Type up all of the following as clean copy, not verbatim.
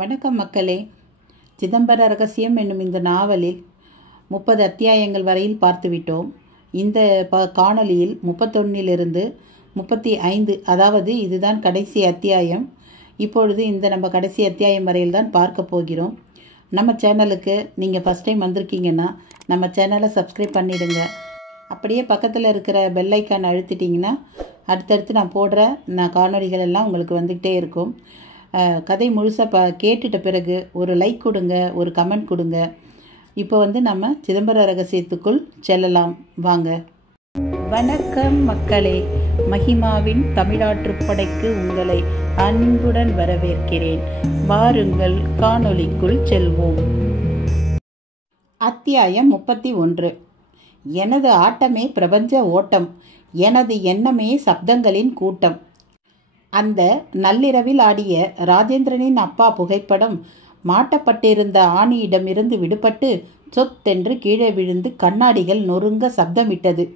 வணக்கம் மக்களே. சிதம்பர ரகசியம் என்னும் இந்த நாவலில் 30 அத்தியாயங்கள் வரையில் பார்த்துவிட்டோம். இந்த காணொளியில் 31 35, அதாவது இதுதான் கடைசி அத்தியாயம். இப்பொழுது இந்த நம்ம கடைசி அத்தியாயம் வரையில் தான் பார்க்க போகிறோம். நம்ம சேனலுக்கு நீங்கள் ஃபஸ்ட் டைம் வந்திருக்கீங்கன்னா நம்ம சேனலை சப்ஸ்கிரைப் பண்ணிடுங்க. அப்படியே பக்கத்தில் இருக்கிற பெல் ஐக்கான் அழுத்திட்டிங்கன்னா அடுத்தடுத்து நான் போடுற காணொளிகள் எல்லாம் உங்களுக்கு வந்துக்கிட்டே இருக்கும். கதை முழுசாக கேட்டுட்ட பிறகு ஒரு லைக் கொடுங்க, ஒரு கமெண்ட் கொடுங்க. இப்போ நம்ம சிதம்பர ரகசியத்துக்குள் செல்லலாம் வாங்க. வணக்கம் மக்களே. மகிமாவின் தமிழாற்றுப்படைக்கு உங்களை அன்புடன் வரவேற்கிறேன். வாருங்கள், காணொளிக்குள் செல்வோம். அத்தியாயம் 31. எனது ஆட்டமே பிரபஞ்ச ஓட்டம், எனது எண்ணமே சப்தங்களின் கூட்டம். அந்த நள்ளிரவில் ஆடிய ராஜேந்திரனின் அப்பா புகைப்படம் மாட்டப்பட்டிருந்த ஆணியிடமிருந்து விடுபட்டு சொத்தென்று கீழே விழுந்து கண்ணாடிகள் நொறுங்க சப்தமிட்டது.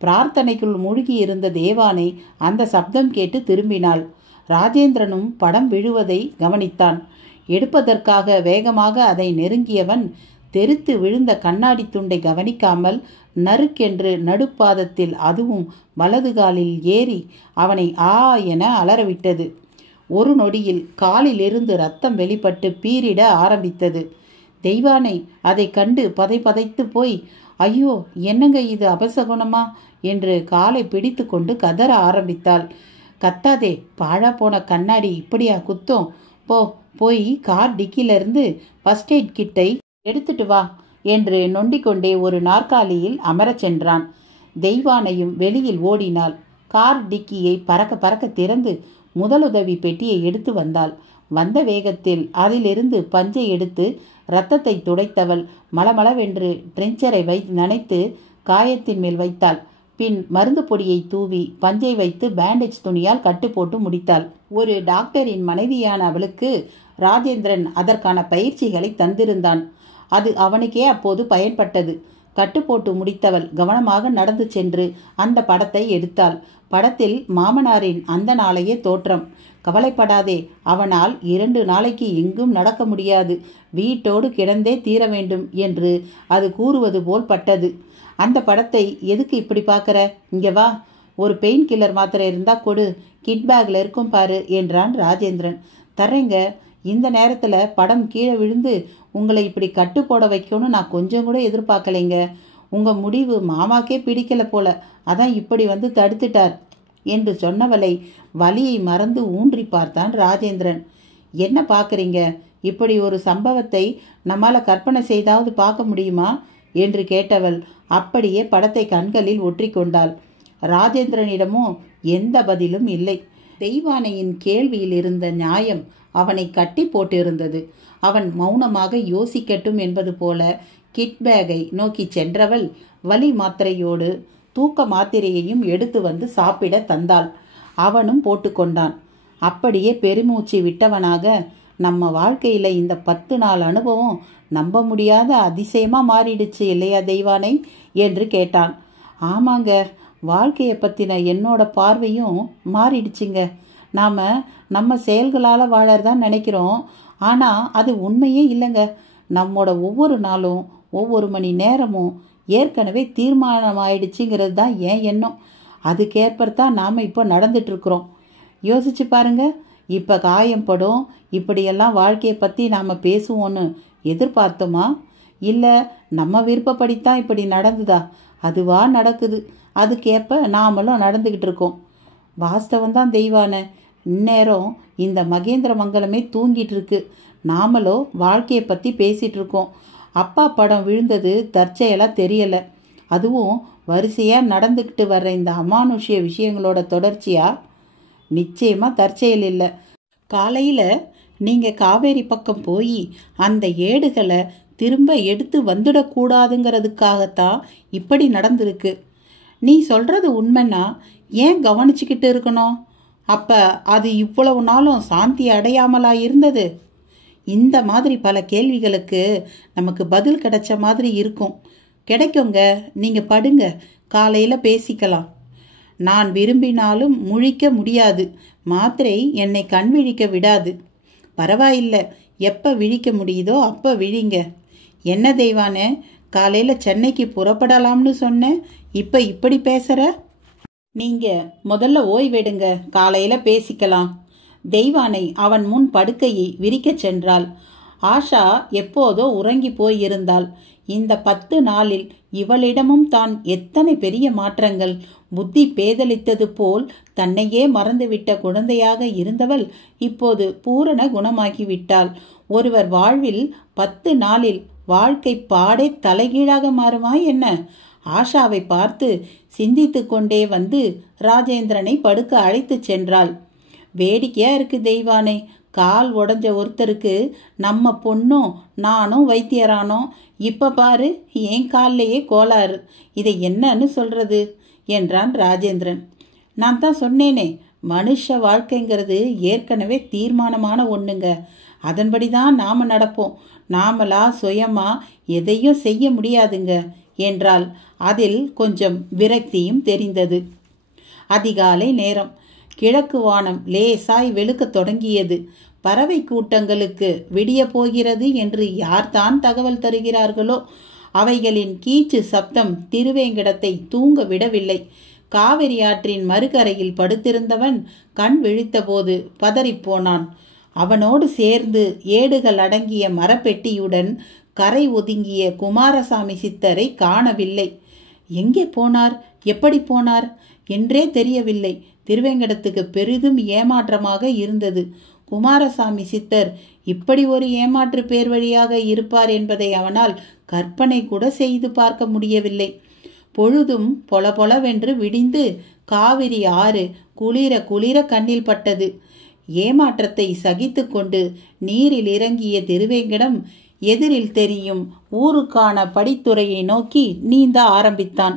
பிரார்த்தனைக்குள் மூழ்கியிருந்த தேவானை அந்த சப்தம் கேட்டு திரும்பினாள். ராஜேந்திரனும் படம் விழுவதை கவனித்தான். எடுப்பதற்காக வேகமாக அதை நெருங்கியவன் தெரித்து விழுந்த கண்ணாடி துண்டை கவனிக்காமல் நறுக்கென்று நடுப்பாதத்தில், அதுவும் வலது காலில் ஏறி அவனை ஆ என அலறவிட்டது. ஒரு நொடியில் காலிலிருந்து ரத்தம் வெளிப்பட்டு பீரிட ஆரம்பித்தது. தெய்வானை அதை கண்டு பதைத்து போய், ஐயோ என்னங்க இது, அபசகுணமா என்று காலை பிடித்து கொண்டு கதற ஆரம்பித்தாள். கத்தாதே, பாழா போன கண்ணாடி இப்படியா குத்தம்? போய் கார் டிக்கிலிருந்து ஃபர்ஸ்ட் எய்ட் கிட்டை எடுத்துட்டு வா என்று நொண்டிக்கொண்டே ஒரு நாற்காலியில் அமரச் சென்றான். தெய்வானையும் வெளியில் ஓடினாள். கார் டிக்கியை பறக்க திறந்து முதலுதவி பெட்டியை எடுத்து வந்தாள். வந்த வேகத்தில் அதிலிருந்து பஞ்சை எடுத்து இரத்தத்தை துடைத்தவள் மளமளவென்று ட்ரென்ச்சரை நனைத்து காயத்தின் மேல் வைத்தாள். பின் மருந்து பொடியை தூவி பஞ்சை வைத்து பேண்டேஜ் துணியால் கட்டு போட்டு முடித்தாள். ஒரு டாக்டரின் மனைவியான அவளுக்கு ராஜேந்திரன் அதற்கான பயிற்சிகளை தந்திருந்தான். அது அவனுக்கே அப்போது பயன்பட்டது. கட்டு போட்டு முடித்தவள் கவனமாக நடந்து சென்று அந்த படத்தை எடுத்தாள். படத்தில் மாமனாரின் அந்த நாளையே தோற்றம். கவலைப்படாதே, அவனால் 2 நாளைக்கு எங்கும் நடக்க முடியாது, வீட்டோடு கிடந்தே தீர வேண்டும் என்று அது கூறுவது போல் பட்டது. அந்த படத்தை எதுக்கு இப்படி பார்க்குற? இங்கே வா, ஒரு பெயின் கில்லர் மாத்திரை இருந்தா கொடு, கிட் பேக்கில் இருக்கும் பாரு என்றான் ராஜேந்திரன். தர்றேங்க. இந்த நேரத்தில் படம் கீழே விழுந்து உங்களை இப்படி கட்டு போட வைக்கணும்னு நான் கொஞ்சம் கூட எதிர்பார்க்கலைங்க. உங்கள் முடிவு மாமாக்கே பிடிக்கல போல, அதான் இப்படி வந்து தடுத்துட்டார் என்று சொன்னவளை வலியை மறந்து ஊன்றி பார்த்தான் ராஜேந்திரன். என்ன பார்க்குறீங்க? இப்படி ஒரு சம்பவத்தை நம்மால் கற்பனை செய்தாவது பார்க்க முடியுமா என்று கேட்டவள் அப்படியே படத்தை கண்களில் ஒற்றிக்கொண்டாள். ராஜேந்திரனிடமோ எந்த பதிலும் இல்லை. தெய்வானையின் கேள்வியில் இருந்த நியாயம் அவனை கட்டி போட்டிருந்தது. அவன் மௌனமாக யோசிக்கட்டும் என்பது போல கிட் பேக்கை நோக்கி சென்றவள் வலி மாத்திரையோடு தூக்க மாத்திரையையும் எடுத்து வந்து சாப்பிட தந்தாள். அவனும் போட்டுக்கொண்டான். அப்படியே பெருமூச்சு விட்டவனாக, நம்ம வாழ்க்கையில் இந்த 10 நாள் அனுபவம் நம்ப முடியாத அதிசயமாக மாறிடுச்சு இல்லையா தெய்வானை என்று கேட்டான். ஆமாங்க, வாழ்க்கையை பற்றின என்னோட பார்வையும் மாறிடுச்சுங்க. நாம் நம்ம செயல்களால் வாழறதான் நினைக்கிறோம், ஆனால் அது உண்மையே இல்லைங்க. நம்மோட ஒவ்வொரு நாளும் ஒவ்வொரு மணி நேரமும் ஏற்கனவே தீர்மானம் ஆயிடுச்சுங்கிறது தான் என் எண்ணம். அதுக்கேற்பத்தான் நாம் இப்போ நடந்துட்டுருக்குறோம். யோசிச்சு பாருங்க. இப்போ காயம்படும் இப்படியெல்லாம் வாழ்க்கையை பற்றி நாம் பேசுவோன்னு எதிர்பார்த்தோமா? இல்லை நம்ம விருப்பப்படித்தான் இப்படி நடந்துதா? அதுவா நடக்குது. அதுக்கேற்ப நாமளும் நடந்துக்கிட்டு இருக்கோம். வாஸ்தவந்தான் தெய்வான. இந்நேரம் இந்த மகேந்திர மங்கலமே தூங்கிட்டு இருக்கு. நாமளோ வாழ்க்கையை பற்றி பேசிகிட்டு இருக்கோம். அப்பா படம் விழுந்தது தற்செயலாக தெரியலை. அதுவும் வரிசையாக நடந்துக்கிட்டு வர்ற இந்த அமானுஷ்ய விஷயங்களோட தொடர்ச்சியா? நிச்சயமாக தற்செயல் இல்லை. காலையில் நீங்கள் காவேரி பக்கம் போய் அந்த ஏடுகளை திரும்ப எடுத்து வந்துடக்கூடாதுங்கிறதுக்காகத்தான் இப்படி நடந்திருக்கு. நீ சொல்கிறது உண்மைன்னா ஏன் கவனிச்சுக்கிட்டு இருக்கணும்? அப்போ அது இவ்வளவு நாளும் சாந்தி அடையாமலா இருந்தது? இந்த மாதிரி பல கேள்விகளுக்கு நமக்கு பதில் கிடைச்ச மாதிரி இருக்கும். கிடைக்குங்க, நீங்கள் படுங்க, காலையில் பேசிக்கலாம். நான் விரும்பினாலும் முழிக்க முடியாது. மாத்திரை என்னை கண் விழிக்க விடாது. பரவாயில்லை, எப்போ விழிக்க முடியுதோ அப்போ விழிங்க. என்ன தெய்வானே, காலையில் சென்னைக்கு புறப்படலாம்னு சொன்னேன், இப்போ இப்படி பேசுகிற? நீங்கள் முதல்ல ஓய்வெடுங்க, காலையில் பேசிக்கலாம். தெய்வானை அவன் முன் படுக்கையை விரிக்கச் சென்றாள். ஆஷா எப்போதோ உறங்கி போயிருந்தாள். இந்த 10 நாளில் இவளிடமும் தான் எத்தனை பெரிய மாற்றங்கள்! புத்தி பேதலித்தது போல் தன்னையே மறந்துவிட்ட குழந்தையாக இருந்தவள் இப்போது பூரண குணமாகிவிட்டாள். ஒருவர் வாழ்வில் 10 நாளில் வாழ்க்கை பாடே தலைகீழாக மாறுமா என்ன? ஆஷாவை பார்த்து சிந்தித்து கொண்டே வந்து ராஜேந்திரனை படுக்க அழைத்து சென்றாள். வேடிக்கையா இருக்கு தெய்வானை, கால் உடஞ்ச ஒருத்தருக்கு நம்ம பொண்ணும் நானும் வைத்தியரானோம். இப்போ பாரு, என் காலிலேயே கோளாறு, இதை என்னன்னு சொல்றது என்றான் ராஜேந்திரன். நான் தான் சொன்னேனே, மனுஷ வாழ்க்கைங்கிறது ஏற்கனவே தீர்மானமான ஒண்ணுங்க. அதன்படி தான் நாம் நடப்போம். நாமளா சுயமா எதையும் செய்ய முடியாதுங்க என்றால் அதில் கொஞ்சம் விரக்தியும் தெரிந்தது. அதிகாலை நேரம். கிழக்கு வானம் லேசாய் வெளுக்கத் தொடங்கியது. பறவை கூட்டங்களுக்கு விடிய போகிறது என்று யார்தான் தகவல் தருகிறார்களோ, அவைகளின் கீச்சு சப்தம் திருவேங்கடத்தை தூங்க விடவில்லை. காவிரி ஆற்றின் மறுகரையில் படுத்திருந்தவன் கண் விழித்தபோது பதறிப்போனான். அவனோடு சேர்ந்து ஏடுகள் அடங்கிய மரப்பெட்டியுடன் கரை ஒதுங்கிய குமாரசாமி சித்தரை காணவில்லை. எங்கே போனார், எப்படி போனார் என்றே தெரியவில்லை. திருவேங்கடத்துக்கு பெரிதும் ஏமாற்றமாக இருந்தது. குமாரசாமி சித்தர் இப்படி ஒரு ஏமாற்று பேர் வழியாக இருப்பார் என்பதை அவனால் கற்பனை கூட செய்து பார்க்க முடியவில்லை. பொழுதும் பொலபொலவென்று விடிந்து காவிரி ஆறு குளிர குளிர கண்ணில் பட்டது. ஏமாற்றத்தை சகித்து கொண்டு நீரில் இறங்கிய திருவேங்கடம் எதிரில் தெரியும் ஊருக்கான படித்துறையை நோக்கி நீந்த ஆரம்பித்தான்.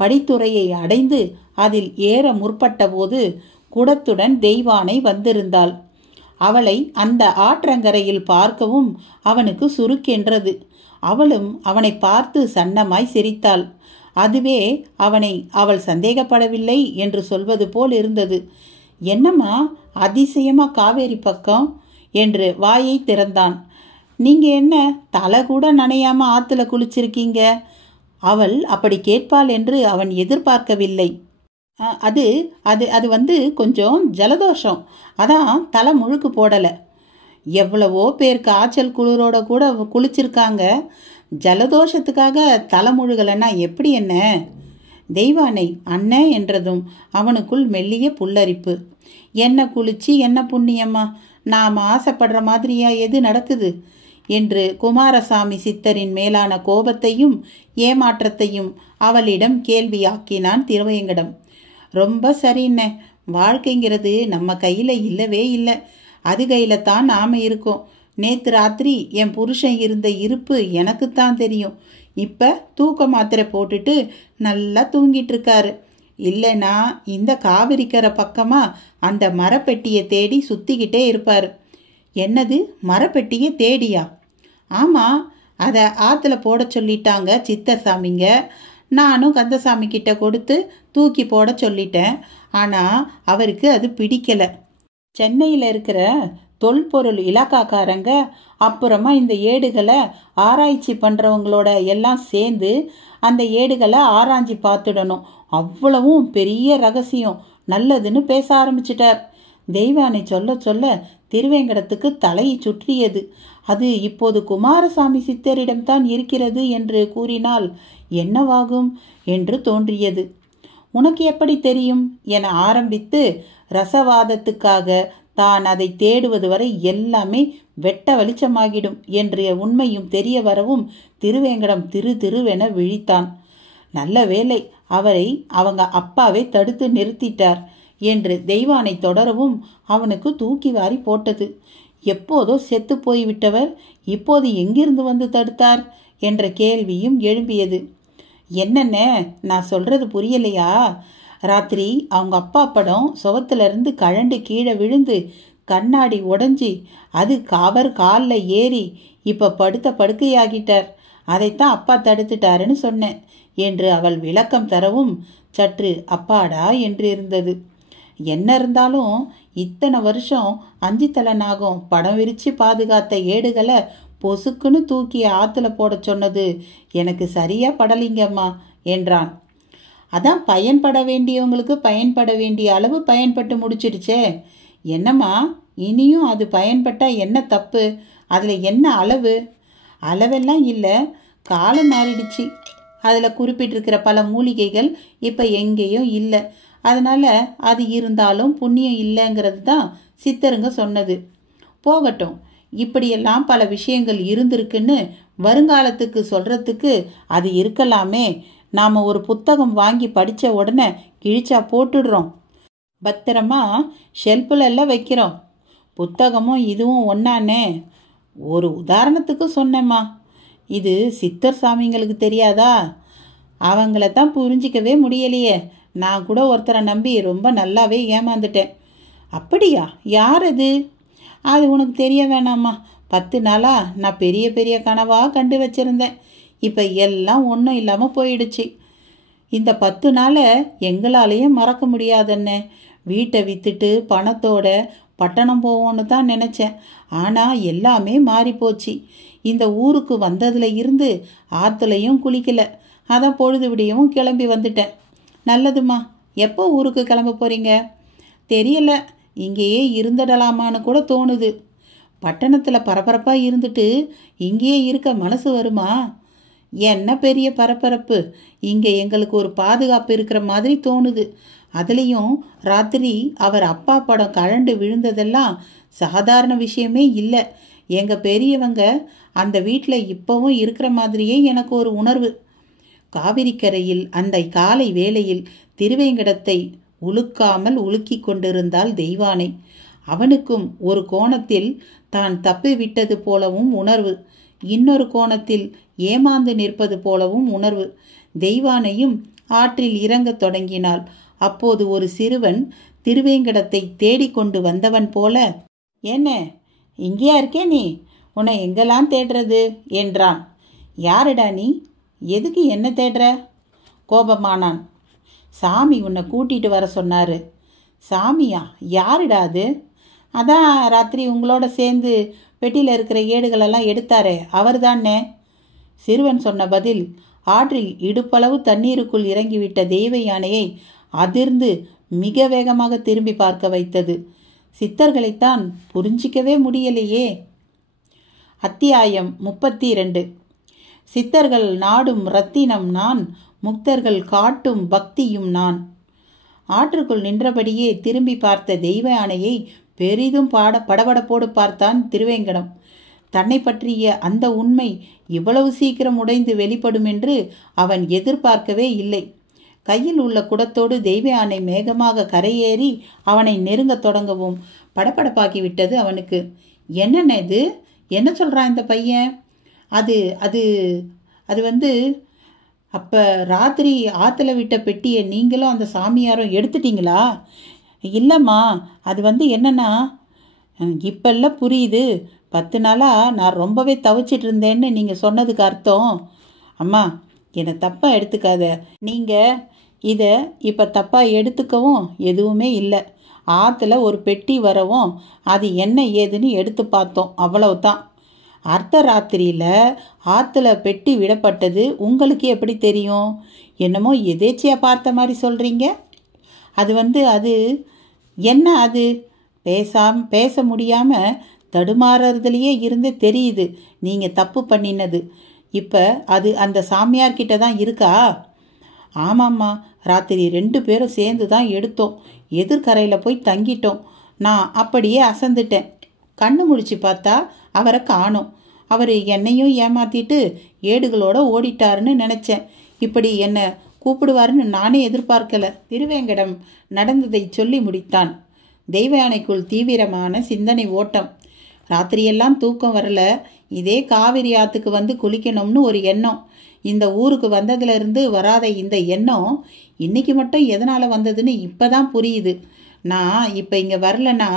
படித்துறையை அடைந்து அதில் ஏற முற்பட்ட போது குடத்துடன் தெய்வானை வந்திருந்தாள். அவளை அந்த ஆற்றங்கரையில் பார்க்கவும் அவனுக்கு சுருக்கென்றது. அவளும் அவனை பார்த்து சன்னமாய் சிரித்தாள். அதுவே அவனை அவள் சந்தேகப்படவில்லை என்று சொல்வது போல் இருந்தது. என்னம்மா அதிசயமா காவேரி பக்கம் என்று வாயை திறந்தான். நீங்க என்ன தலை கூட நனையாம ஆத்துல குளிச்சிருக்கீங்க? அவள் அப்படி கேட்பாள் என்று அவன் எதிர்பார்க்கவில்லை. அது அது அது வந்து கொஞ்சம் ஜலதோஷம், அதான் தலை முழுக்கு போடலை. எவ்வளவோ பேர் காய்ச்சல் குளிரோட கூட குளிச்சிருக்காங்க, ஜலதோஷத்துக்காக தலை முழுகலைன்னா எப்படி என்ன? தெய்வானை அண்ணன் என்றதும் அவனுக்குள் மெல்லிய புல்லரிப்பு. என்ன குளிச்சு என்ன புண்ணியம்மா, நாம் ஆசைப்படுற மாதிரியா எது நடக்குது என்று குமாரசாமி சித்தரின் மேலான கோபத்தையும் ஏமாற்றத்தையும் அவளிடம் கேள்வியாக்கினான் திருவேங்கடம். ரொம்ப சரிண்ணே, வாழ்க்கைங்கிறது நம்ம கையில் இல்லவே இல்லை, அது கையில் தான் நாம் இருக்கோம். நேற்று ராத்திரி என் புருஷன் இருந்த இருப்பு எனக்குத்தான் தெரியும். இப்போ தூக்க மாத்திரை போட்டுட்டு நல்லா தூங்கிட்டு இருக்காரு. இல்லைனா இந்த காவிரிக்கரை பக்கமாக அந்த மரப்பெட்டியை தேடி சுற்றிக்கிட்டே இருப்பார். என்னது, மரப்பெட்டியை தேடியா? ஆமாம், அதை ஆற்றுல போட சொல்லிட்டாங்க சித்தசாமிங்க. நானும் கந்தசாமி கிட்ட கொடுத்து தூக்கி போட சொல்லிட்டேன். ஆனால் அவருக்கு அது பிடிக்கலை. சென்னையில் இருக்கிற தொல்பொருள் இலாக்காக்காரங்க அப்புறமா இந்த ஏடுகளை ஆராய்ச்சி பண்ணுறவங்களோட எல்லாம் சேர்ந்து அந்த ஏடுகளை ஆராய்ச்சி பார்த்துடணும். அவ்வளவும் பெரிய ரகசியம், நல்லதுன்னு பேச ஆரம்பிச்சிட்டார். தெய்வானை சொல்ல சொல்ல திருவேங்கடத்துக்கு தலையை சுற்றியது. அது இப்போது குமாரசாமி சித்தரிடம்தான் இருக்கிறது என்று கூறினால் என்னவாகும் என்று தோன்றியது. உனக்கு எப்படி தெரியும் என ஆரம்பித்து ரசவாதத்துக்காக தான் அதை தேடுவது வரை எல்லாமே வெட்ட வெளிச்சமாகிடும் என்ற உண்மையும் தெரிய வரவும் திருவேங்கடம் திருவென விழித்தான். நல்ல வேளை அவரை அவங்க அப்பாவே தடுத்து நிறுத்திட்டார் என்று தெய்வானை தொடரவும் அவனுக்கு தூக்கி வாரி போட்டது. எப்போதோ செத்து போய்விட்டவர் இப்போது எங்கிருந்து வந்து தடுத்தார் என்ற கேள்வியும் எழும்பியது. என்னென்ன, நான் சொல்றது புரியலையா? ராத்திரி அவங்க அப்பா படம் சுவத்திலிருந்து கழண்டு கீழே விழுந்து கண்ணாடி உடஞ்சி அது அவர் காலில் ஏறி இப்போ படுத்த படுக்கையாகிட்டார். அதைத்தான் அப்பா தடுத்துட்டாருன்னு சொன்னேன் என்று அவள் விளக்கம் தரவும் சற்று அப்பாடா என்று இருந்தது. என்ன இருந்தாலும் இத்தனை வருஷம் 5 தலை நாகம் படம் விரித்து பாதுகாத்த ஏடுகளை பொசுக்குன்னு தூக்கி ஆற்றுல போட சொன்னது எனக்கு சரியாக படலிங்கம்மா என்றான். அதான் பயன்பட வேண்டியவங்களுக்கு பயன்பட வேண்டிய அளவு பயன்பட்டு முடிச்சிடுச்சே. என்னம்மா, இனியும் அது பயன்பட்டால் என்ன தப்பு? அதில் என்ன அளவு? அளவெல்லாம் இல்லை, காலம் மாறிடுச்சு. அதில் குறிப்பிட்டிருக்கிற பல மூலிகைகள் இப்போ எங்கேயும் இல்லை. அதனால் அது இருந்தாலும் புண்ணியம் இல்லைங்கிறது தான் சித்தருங்க சொன்னது. போகட்டும், இப்படியெல்லாம் பல விஷயங்கள் இருந்திருக்குன்னு வருங்காலத்துக்கு சொல்கிறதுக்கு அது இருக்கலாமே. நாம் ஒரு புத்தகம் வாங்கி படித்த உடனே கிழிச்சா போட்டுடுறோம், பத்திரமா ஷெல்ஃபில் எல்லாம் வைக்கிறோம். புத்தகமும் இதுவும் ஒன்றானே. ஒரு உதாரணத்துக்கு சொன்னேம்மா. இது சித்தர் சாமிங்களுக்கு தெரியாதா? அவங்கள தான் புரிஞ்சிக்கவே முடியலையே. நான் கூட ஒருத்தரை நம்பி ரொம்ப நல்லாவே ஏமாந்துட்டேன். அப்படியா? யார் அது? அது உனக்கு தெரிய வேணாம்மா. 10 நாளாக நான் பெரிய பெரிய கனவாக கண்டு வச்சுருந்தேன். இப்போ எல்லாம் ஒன்றும் இல்லாமல் போயிடுச்சு. இந்த 10 நாளை எங்களாலேயும் மறக்க முடியாதுன்னு வீட்டை விற்றுட்டு பணத்தோட பட்டணம் போவோன்னு தான் நினச்சேன். ஆனால் எல்லாமே மாறிப்போச்சு. இந்த ஊருக்கு வந்ததுல இருந்து ஆற்றுலையும் குளிக்கலை. அதான் பொழுது விடியவும் கிளம்பி வந்துட்டேன். நல்லதுமா. எப்போ ஊருக்கு கிளம்ப போகிறீங்க? தெரியல, இங்கேயே இருந்துடலாமான்னு கூட தோணுது. பட்டணத்தில் பரபரப்பாக இருந்துட்டு இங்கேயே இருக்க மனசு வருமா? என்ன பெரிய பரபரப்பு, இங்கே எங்களுக்கு ஒரு பாதுகாப்பு இருக்கிற மாதிரி தோணுது. அதுலேயும் ராத்திரி அவர் அப்பா படம் கழண்டு விழுந்ததெல்லாம் சாதாரண விஷயமே இல்லை. எங்கள் பெரியவங்க அந்த வீட்டில் இப்போவும் இருக்கிற மாதிரியே எனக்கு ஒரு உணர்வு. காவிரிக்கரையில் அந்த காலை வேளையில் திருவேங்கடத்தை உழுக்காமல் உலுக்கி கொண்டிருந்தாள் தெய்வானை. அவனுக்கும் ஒரு கோணத்தில் தான் தப்பி விட்டது போலவும் உணர்வு, இன்னொரு கோணத்தில் ஏமாந்து நிற்பது போலவும் உணர்வு. தெய்வானையும் ஆற்றில் இறங்கத் தொடங்கினாள். அப்போது ஒரு சிறுவன் திருவேங்கடத்தை தேடிக்கொண்டு வந்தவன் போல, என்ன இங்கேயா இருக்கே நீ? உன்னை எங்கெல்லாம் தேடுறது என்றான். யாருடா நீ? எதுக்கு என்ன தேடுற? கோபமானான். சாமி உன்னை கூட்டிகிட்டு வர சொன்னார். சாமியா? யாருடா அது? அதான் ராத்திரி உங்களோட சேர்ந்து பெட்டியில் இருக்கிற ஏடுகளெல்லாம் எடுத்தாரே, அவர் தானே? சிறுவன் சொன்ன பதில் ஆற்றில் இடுப்பளவு தண்ணீருக்குள் இறங்கிவிட்ட தெய்வ யானையை அதிர்ந்து மிக வேகமாக திரும்பி பார்க்க வைத்தது. சித்தர்களைத்தான் புரிஞ்சிக்கவே முடியலையே. அத்தியாயம் 32. சித்தர்கள் நாடும் ரத்தினம் நான், முக்தர்கள் காட்டும் பக்தியும் நான். ஆற்றுக்குள் நின்றபடியே திரும்பி பார்த்த தெய்வ யானையை பெரிதும் படபடப்போடு பார்த்தான் திருவேங்கடம். தன்னை பற்றிய அந்த உண்மை இவ்வளவு சீக்கிரம் உடைந்து வெளிப்படும் என்று அவன் எதிர்பார்க்கவே இல்லை. கையில் உள்ள குடத்தோடு தெய்வ யானை மேகமாக கரையேறி அவனை நெருங்க தொடங்கவும் படபடப்பாக்கிவிட்டது அவனுக்கு. என்னென்ன இது? என்ன சொல்கிறான் இந்த பையன்? அது அது அது வந்து அப்போ ராத்திரி ஆற்றுல விட்ட பெட்டியை நீங்களும் அந்த சாமியாரும் எடுத்துட்டீங்களா? இல்லைம்மா, அது என்னன்னா, இப்பெல்லாம் புரியுது. 10 நாளாக நான் ரொம்பவே தவிச்சிட்டு இருந்தேன்னு நீங்கள் சொன்னதுக்கு அர்த்தம். அம்மா, என்னை தப்பாக எடுத்துக்காத. நீங்கள் இதை இப்போ தப்பாக எடுத்துக்கவும் எதுவுமே இல்லை. ஆற்றுல ஒரு பெட்டி வரவும் அது என்ன ஏதுன்னு எடுத்து பார்த்தோம், அவ்வளவுதான். அர்த்த ராத்திரியில் ஆற்றுல பெட்டி விடப்பட்டது உங்களுக்கு எப்படி தெரியும்? என்னமோ எதேச்சியாக பார்த்த மாதிரி சொல்கிறீங்க. அது அது என்ன? அது பேச முடியாமல் தடுமாறுறதுலையே இருந்து தெரியுது நீங்கள் தப்பு பண்ணினது. இப்போ அது அந்த சாமியார்கிட்ட தான் இருக்கா? ஆமாம்மா, ராத்திரி 2 பேரும் சேர்ந்து தான் எடுத்தோம். எதிர்கரையில் போய் தங்கிட்டோம். நான் அப்படியே அசந்துட்டேன். கண்ணு முழிச்சு பார்த்தா அவரை காணோம். அவர் என்னையும் ஏமாத்திட்டு ஏடுகளோடு ஓடிட்டாருன்னு நினச்சேன். இப்படி என்னை கூப்பிடுவாருன்னு நானே எதிர்பார்க்கல. திருவேங்கடம் நடந்ததை சொல்லி முடித்தான். தெய்வ யானைக்குள் தீவிரமான சிந்தனை ஓட்டம். ராத்திரியெல்லாம் தூக்கம் வரல. இதே காவிரி ஆற்றுக்கு குளிக்கணும்னு ஒரு எண்ணம். இந்த ஊருக்கு வந்ததுலேருந்து வராத இந்த எண்ணம் இன்னைக்கு மட்டும் எதனால் வந்ததுன்னு இப்போ தான் புரியுது. நான் இப்போ இங்கே வரலன்னா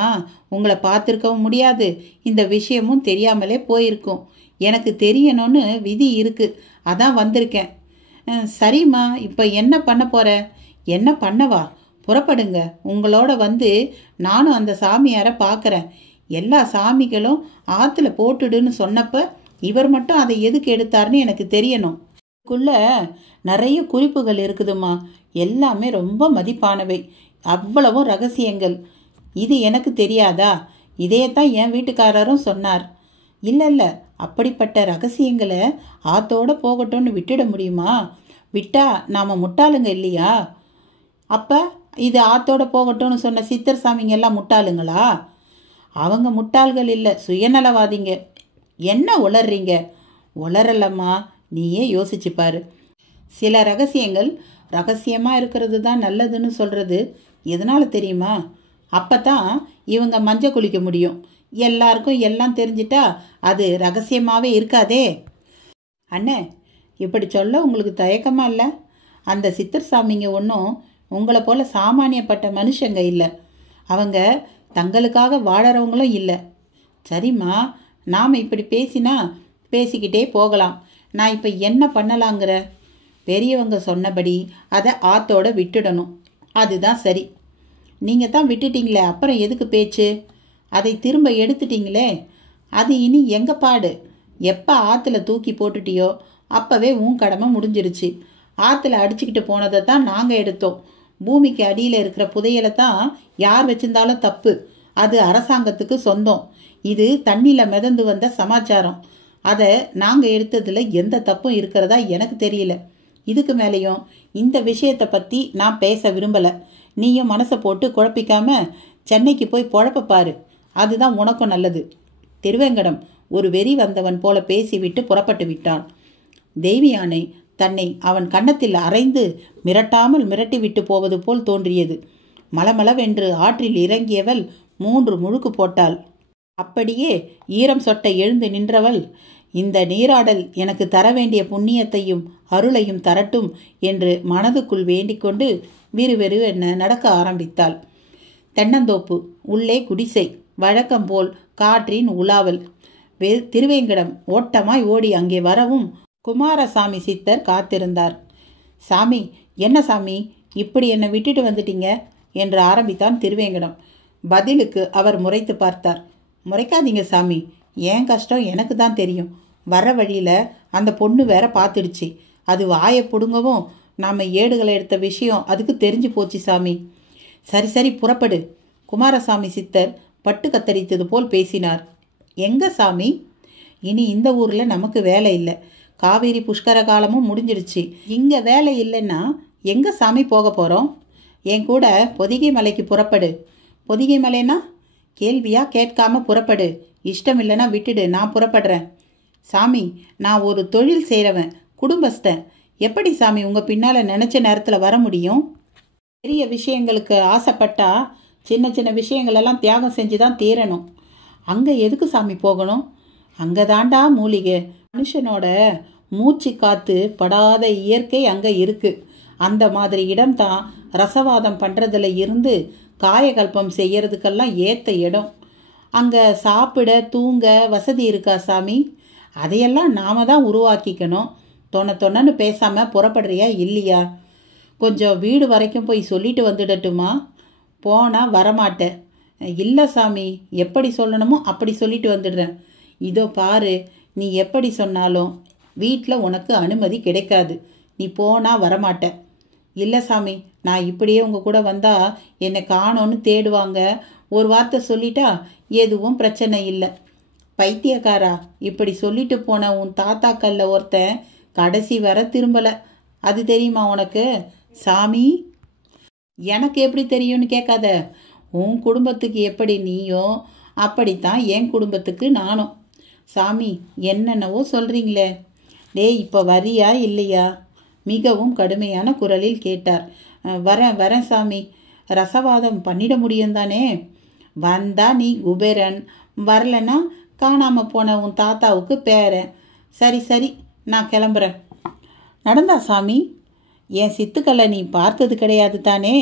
உங்களை பார்த்துருக்கவும் முடியாது, இந்த விஷயமும் தெரியாமலே போயிருக்கும். எனக்கு தெரியணும்னு விதி இருக்குது, அதான் வந்திருக்கேன். சரிம்மா, இப்போ என்ன பண்ண போகிற? என்ன பண்ணவா? புறப்படுங்க. உங்களோட வந்து நானும் அந்த சாமியாரை பார்க்குறேன். எல்லா சாமிகளும் ஆற்றுல போட்டுடுன்னு சொன்னப்ப இவர் மட்டும் அதை எதுக்கு எடுத்தாருன்னு எனக்கு தெரியணும். இதுக்குள்ள நிறைய குறிப்புகள் இருக்குதுமா. எல்லாமே ரொம்ப மதிப்பானவை. அவ்வளவும் ரகசியங்கள். இது எனக்கு தெரியாதா? இதையத்தான் என் வீட்டுக்காரரும் சொன்னார். இல்லை இல்லை, அப்படிப்பட்ட ரகசியங்களை ஆத்தோட போகட்டும்னு விட்டுட முடியுமா? விட்டா நாம் முட்டாளுங்க இல்லையா? அப்போ இது ஆத்தோட போகட்டும்னு சொன்ன சித்தர் சாமிங்க எல்லாம் முட்டாளுங்களா? அவங்க முட்டாள்கள் இல்லை, சுயநலவாதிங்க. என்ன உளர்றீங்க? உளரலம்மா, நீயே யோசிச்சுப்பாரு. சில ரகசியங்கள் ரகசியமாக இருக்கிறது தான் நல்லதுன்னு சொல்கிறது எதனால் தெரியுமா? அப்போ தான் இவங்க மஞ்சள் குளிக்க முடியும். எல்லாருக்கும் எல்லாம் தெரிஞ்சிட்டா அது ரகசியமாகவே இருக்காதே. அண்ணே, இப்படி சொல்ல உங்களுக்கு தயக்கமாக இல்லை? அந்த சித்தர் சாமிங்க ஒன்றும் உங்களை போல் சாமானியப்பட்ட மனுஷங்க இல்லை. அவங்க தங்களுக்காக வாழறவங்களும் இல்லை. சரிம்மா, நாம் இப்படி பேசினா பேசிக்கிட்டே போகலாம். நான் இப்போ என்ன பண்ணலாங்கிற? பெரியவங்க சொன்னபடி அதை ஆத்தோட விட்டுடணும். அதுதான் சரி. நீங்கள் தான் விட்டுட்டீங்களே, அப்புறம் எதுக்கு பேச்சு? அதை திரும்ப எடுத்துட்டீங்களே, அது இனி எங்கள் பாடு. எப்போ ஆற்றுல தூக்கி போட்டுட்டியோ அப்போவே உன் கடமை முடிஞ்சிருச்சு. ஆற்றுல அடிச்சுக்கிட்டு போனதை தான் நாங்கள் எடுத்தோம். பூமிக்கு அடியில் இருக்கிற புதையலை தான் யார் வச்சிருந்தாலும் தப்பு. அது அரசாங்கத்துக்கு சொந்தம். இது தண்ணியில் மிதந்து வந்த சமாச்சாரம். அதை நாங்கள் எடுத்ததில் எந்த தப்பும் இருக்கிறதா எனக்கு தெரியல. இதுக்கு மேலேயும் இந்த விஷயத்தை பற்றி நான் பேச விரும்பலை. நீயும் மனசை போட்டு குழப்பிக்காம சென்னைக்கு போய் பொழப்ப பாரு. அதுதான் உனக்கும் நல்லது. திருவேங்கடம் ஒரு வெறி வந்தவன் போல பேசிவிட்டு புறப்பட்டு விட்டான். தேவியானை தன்னை அவன் கன்னத்தில் அரைந்து மிரட்டாமல் மிரட்டிவிட்டு போவது போல் தோன்றியது. மலமளவென்று ஆற்றில் இறங்கியவள் 3 முழுக்கு போட்டாள். அப்படியே ஈரம் சொட்ட எழுந்து நின்றவள், இந்த நீராடல் எனக்கு தர வேண்டிய புண்ணியத்தையும் அருளையும் தரட்டும் என்று மனதுக்குள் வேண்டிக்கொண்டு விறுவிறுவென நடக்க ஆரம்பித்தாள். தென்னந்தோப்பு உள்ளே குடிசை, வழக்கம் போல் காற்றின் உலாவல். திருவேங்கடம் ஓட்டமாய் ஓடி அங்கே வரவும் குமாரசாமி சித்தர் காத்திருந்தார். சாமி, என்ன சாமி இப்படி என்னை விட்டுட்டு வந்துட்டீங்க என்று ஆரம்பித்தான் திருவேங்கடம். பதிலுக்கு அவர் முறைத்து பார்த்தார். முறைக்காதீங்க சாமி, ஏன் கஷ்டம் எனக்கு தான் தெரியும். வர வழியில் அந்த பொண்ணு வேற பார்த்துடுச்சு. அது வாயை பிடுங்கவும் நாம் ஏடுகளை எடுத்த விஷயம் அதுக்கு தெரிஞ்சு போச்சு சாமி. சரி சரி, புறப்படு. குமாரசாமி சித்தர் பட்டு கத்தரித்தது போல் பேசினார். எங்க சாமி? இனி இந்த ஊரில் நமக்கு வேலை இல்லை. காவேரி புஷ்கர காலமும் முடிஞ்சிடுச்சு. இங்கே வேலை இல்லைன்னா எங்கே சாமி போக போகிறோம்? என் கூட பொதிகை மலைக்கு புறப்படு. பொதிகை மலைன்னா? கேள்வியா கேட்காம புறப்படு. இஷ்டம் இல்லைன்னா விட்டுடு, நான் புறப்படுறேன். சாமி, நான் ஒரு தொழில் செய்கிறவன், குடும்பஸ்தன். எப்படி சாமி உங்கள் பின்னால் நினச்ச நேரத்தில் வர முடியும்? பெரிய விஷயங்களுக்கு ஆசைப்பட்டா சின்ன சின்ன விஷயங்களெல்லாம் தியாகம் செஞ்சு தான் தீரணும். அங்கே எதுக்கு சாமி போகணும்? அங்கே தாண்டா மூலிகை. மனுஷனோட மூச்சு காற்று படாத இயற்கை அங்கே இருக்குது. அந்த மாதிரி இடம்தான் ரசவாதம் பண்ணுறதுல இருந்து காயகல்பம் செய்யறதுக்கெல்லாம் ஏற்ற இடம். அங்கே சாப்பிட தூங்க வசதி இருக்கா சாமி? அதையெல்லாம் நாம தான் உருவாக்கிக்கணும். தொணன்னு பேசாமல் புறப்படுறியா இல்லையா? கொஞ்சம் வீடு வரைக்கும் போய் சொல்லிட்டு வந்துடட்டுமா? போனால் வரமாட்டேன். இல்லை சாமி, எப்படி சொல்லணுமோ அப்படி சொல்லிட்டு வந்துடுறேன். இதோ பாரு, நீ எப்படி சொன்னாலும் வீட்டில் உனக்கு அனுமதி கிடைக்காது. நீ போனால் வரமாட்டேன். இல்லை சாமி, நான் இப்படியே உங்கள் கூட வந்தால் என்னை காணோன்னு தேடுவாங்க. ஒரு வார்த்தை சொல்லிட்டா எதுவும் பிரச்சனை இல்லை. பைத்தியக்காரா, இப்படி சொல்லிட்டு போன உன் தாத்தாக்கல்ல ஒருத்தன் கடைசி வர திரும்பலை. அது தெரியுமா உனக்கு? சாமி, எனக்கு எப்படி தெரியும்னு கேட்காத. உன் குடும்பத்துக்கு எப்படி நீயோ அப்படித்தான் என் குடும்பத்துக்கு நானும். சாமி, என்னென்னவோ சொல்கிறீங்களே. டேய், இப்போ வரியா இல்லையா? மிகவும் கடுமையான குரலில் கேட்டார். வரேன் சாமி. ரசவாதம் பண்ணிட முடியும் தானே? வந்தா நீ குபேரன், வரலன்னா காணாமல் போன உன் தாத்தாவுக்கு பேரன். சரி சரி, நான் கிளம்புறேன். நடந்தா சாமி? என் சித்துக்களை நீ பார்த்தது கிடையாது தானே?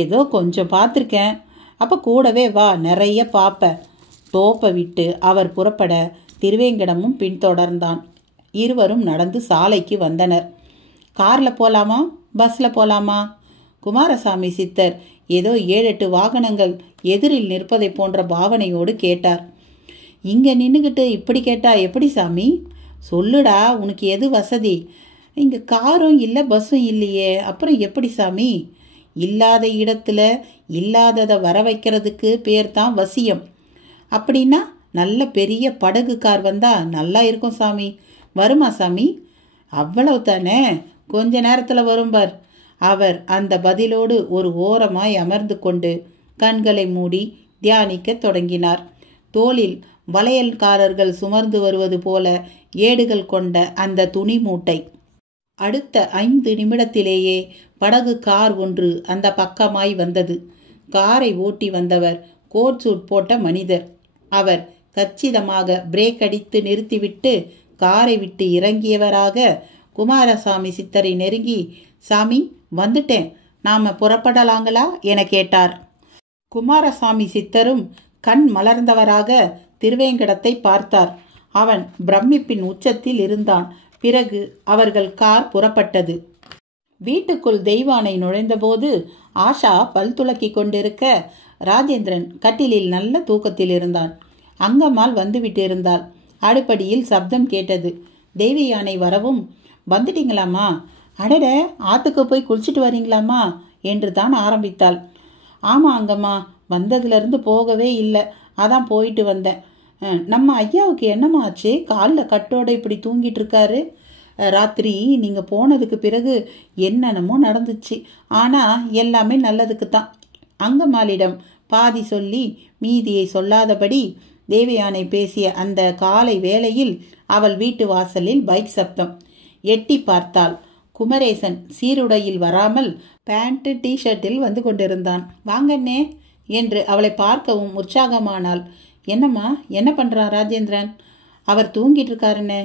ஏதோ கொஞ்சம் பார்த்துருக்கேன். அப்போ கூடவே வா, நிறைய பார்ப்ப. தோப்பை விட்டு அவர் புறப்பட திருவேங்கடமும் பின்தொடர்ந்தான். இருவரும் நடந்து சாலைக்கு வந்தனர். காரில் போகலாமா பஸ்ஸில் போகலாமா? குமாரசாமி சித்தர் ஏதோ 7-8 வாகனங்கள் எதிரில் நிற்பதை போன்ற பாவனையோடு கேட்டார். இங்கே நின்றுக்கிட்டு இப்படி கேட்டா எப்படி சாமி? சொல்லுடா, உனக்கு எது வசதி? இங்கே காரும் இல்லை, பஸ்ஸும் இல்லையே, அப்புறம் எப்படி சாமி? இல்லாத இடத்துல இல்லாததை வர வைக்கிறதுக்கு பேர் தான் வசியம். அப்படின்னா நல்ல பெரிய படகு கார் வந்தால் நல்லா இருக்கும் சாமி. வருமா சாமி? அவ்வளவு தானே, கொஞ்ச நேரத்தில் வரும்பார். அவர் அந்த பதிலோடு ஒரு ஓரமாய் அமர்ந்து கொண்டு கண்களை மூடி தியானிக்க தொடங்கினார். தோளில் வளையல்காரர்கள் சுமர்ந்து வருவது போல ஏடுகள் கொண்ட அந்த துணி மூட்டை. அடுத்த 5 நிமிடத்திலேயே படகு கார் ஒன்று அந்த பக்கமாய் வந்தது. காரை ஓட்டி வந்தவர் கோட் சூட் போட்ட மனிதர். அவர் கச்சிதமாக பிரேக் அடித்து நிறுத்திவிட்டு காரை விட்டு இறங்கியவராக குமாரசாமி சித்தரை நெருங்கி, சாமி வந்துட்டேன், நாம புறப்படலாங்களா என கேட்டார். குமாரசாமி சித்தரும் கண் மலர்ந்தவராக திருவேங்கடத்தை பார்த்தார். அவன் பிரமிப்பின் உச்சத்தில் இருந்தான். பிறகு அவர்கள் கார் புறப்பட்டது. வீட்டுக்குள் தெய்வானை நுழைந்தபோது ஆஷா பல் துலக்கி கொண்டிருக்க ராஜேந்திரன் கட்டிலில் நல்ல தூக்கத்தில் இருந்தான். அங்கம்மாள் வந்துவிட்டு இருந்தாள். அடுப்படியில் சப்தம் கேட்டது. தெய்வயானை வரவும், வந்துட்டீங்களாம்மா? அடட, ஆத்துக்கு போய் குளிச்சுட்டு வரீங்களாம்மா என்று தான் ஆரம்பித்தாள். ஆமாம் அங்கம்மா, வந்ததுலேருந்து போகவே இல்லை, அதான் போயிட்டு வந்தேன். நம்ம ஐயாவுக்கு என்னம்மா ஆச்சு? காலில் கட்டோட இப்படி தூங்கிட்டு இருக்காரு. ராத்திரி நீங்கள் போனதுக்கு பிறகு என்னென்னமோ நடந்துச்சு, ஆனால் எல்லாமே நல்லதுக்கு தான். அங்கம்மாளிடம் பாதி சொல்லி மீதியை சொல்லாதபடி தேவயானை பேசிய அந்த காலை வேளையில் அவள் வீட்டு வாசலில் பைக் சப்தம். எட்டி பார்த்தாள். குமரேசன் சீருடையில் வராமல் பேண்ட் டிஷர்ட்டில் வந்து கொண்டிருந்தான். வாங்கண்ணே என்று அவளை பார்க்கவும் உற்சாகமானாள். என்னம்மா, என்ன பண்ணுறான் ராஜேந்திரன்? அவர் தூங்கிட்டு இருக்காருண்ணே.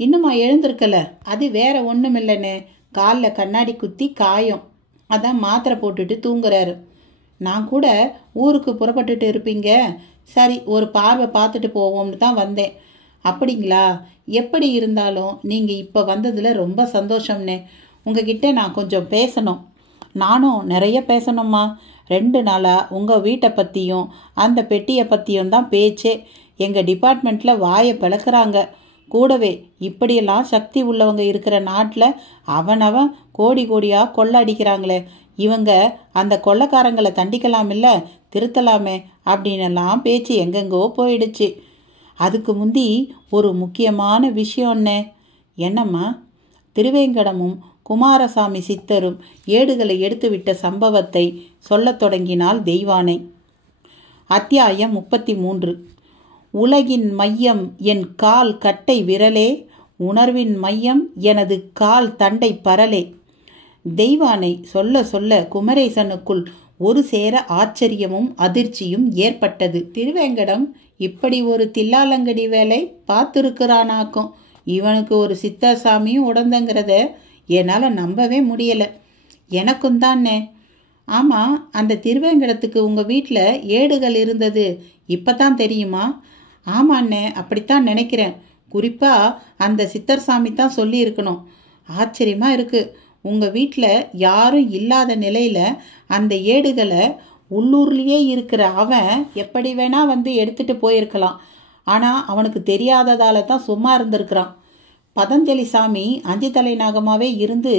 இன்னுமா எழுந்திருக்கல? அது வேற ஒன்றும் இல்லைண்ணே, காலில் கண்ணாடி குத்தி காயம், அதான் மாத்திரை போட்டுட்டு தூங்குறாரு. நான் கூட ஊருக்கு புறப்பட்டுட்டு இருப்பீங்க, சரி ஒரு பார்வை பார்த்துட்டு போவோம்னு தான் வந்தேன். அப்படிங்களா? எப்படி இருந்தாலும் நீங்கள் இப்போ வந்ததில் ரொம்ப சந்தோஷம்னே. உங்ககிட்ட நான் கொஞ்சம் பேசணும். நானும் நிறைய பேசணும்மா. 2 நாளாக உங்கள் வீட்டை பற்றியும் அந்த பெட்டியை பற்றியும் தான் பேச்சே. எங்கள் டிபார்ட்மெண்ட்டில் வாயை பிளக்குறாங்க. கூடவே இப்படியெல்லாம் சக்தி உள்ளவங்க இருக்கிற நாட்டில் அவனவன் கோடி கோடியாக கொள்ளை அடிக்கிறாங்களே, இவங்க அந்த கொள்ளைக்காரங்களை தண்டிக்கலாமில்ல, திருத்தலாமே அப்படின்னெல்லாம் பேச்சு எங்கெங்கோ போயிடுச்சு. அதுக்கு முந்தி ஒரு முக்கியமான விஷயம்னே. என்னம்மா? திருவேங்கடமும் குமாரசாமி சித்தரும் ஏடுகளை எடுத்துவிட்ட சம்பவத்தை சொல்லத் தொடங்கினாள் தெய்வானை. அத்தியாயம் 33. உலகின் மையம் என் கால் கட்டை விரலே, உணர்வின் மையம் எனது கால் தண்டை பரலே. தெய்வானை சொல்ல சொல்ல குமரேசனுக்குள் ஒரு சேர ஆச்சரியமும் அதிர்ச்சியும் ஏற்பட்டது. திருவேங்கடம் இப்படி ஒரு தில்லாலங்கடி வேலை பார்த்துருக்கிறானாக்கும். இவனுக்கு ஒரு சித்தசாமியும் உடந்தங்கிறத என்னால் நம்பவே முடியலை. எனக்கும் தானே. ஆமாம், அந்த திருவேங்கடத்துக்கு உங்கள் வீட்டில் ஏடுகள் இருந்தது இப்போ தான் தெரியுமா? ஆமாண்ணே, அப்படித்தான் நினைக்கிறேன். குறிப்பாக அந்த சித்தர் சாமி தான் சொல்லியிருக்கணும். ஆச்சரியமாக இருக்குது. உங்கள் வீட்டில் யாரும் இல்லாத நிலையில் அந்த ஏடுகளை உள்ளூர்லேயே இருக்கிற அவன் எப்படி வேணால் வந்து எடுத்துகிட்டு போயிருக்கலாம். ஆனால் அவனுக்கு தெரியாததால் தான் சும்மா இருந்திருக்கிறான். பதஞ்சலி சாமி 5 தலை நாகமாகவே இருந்து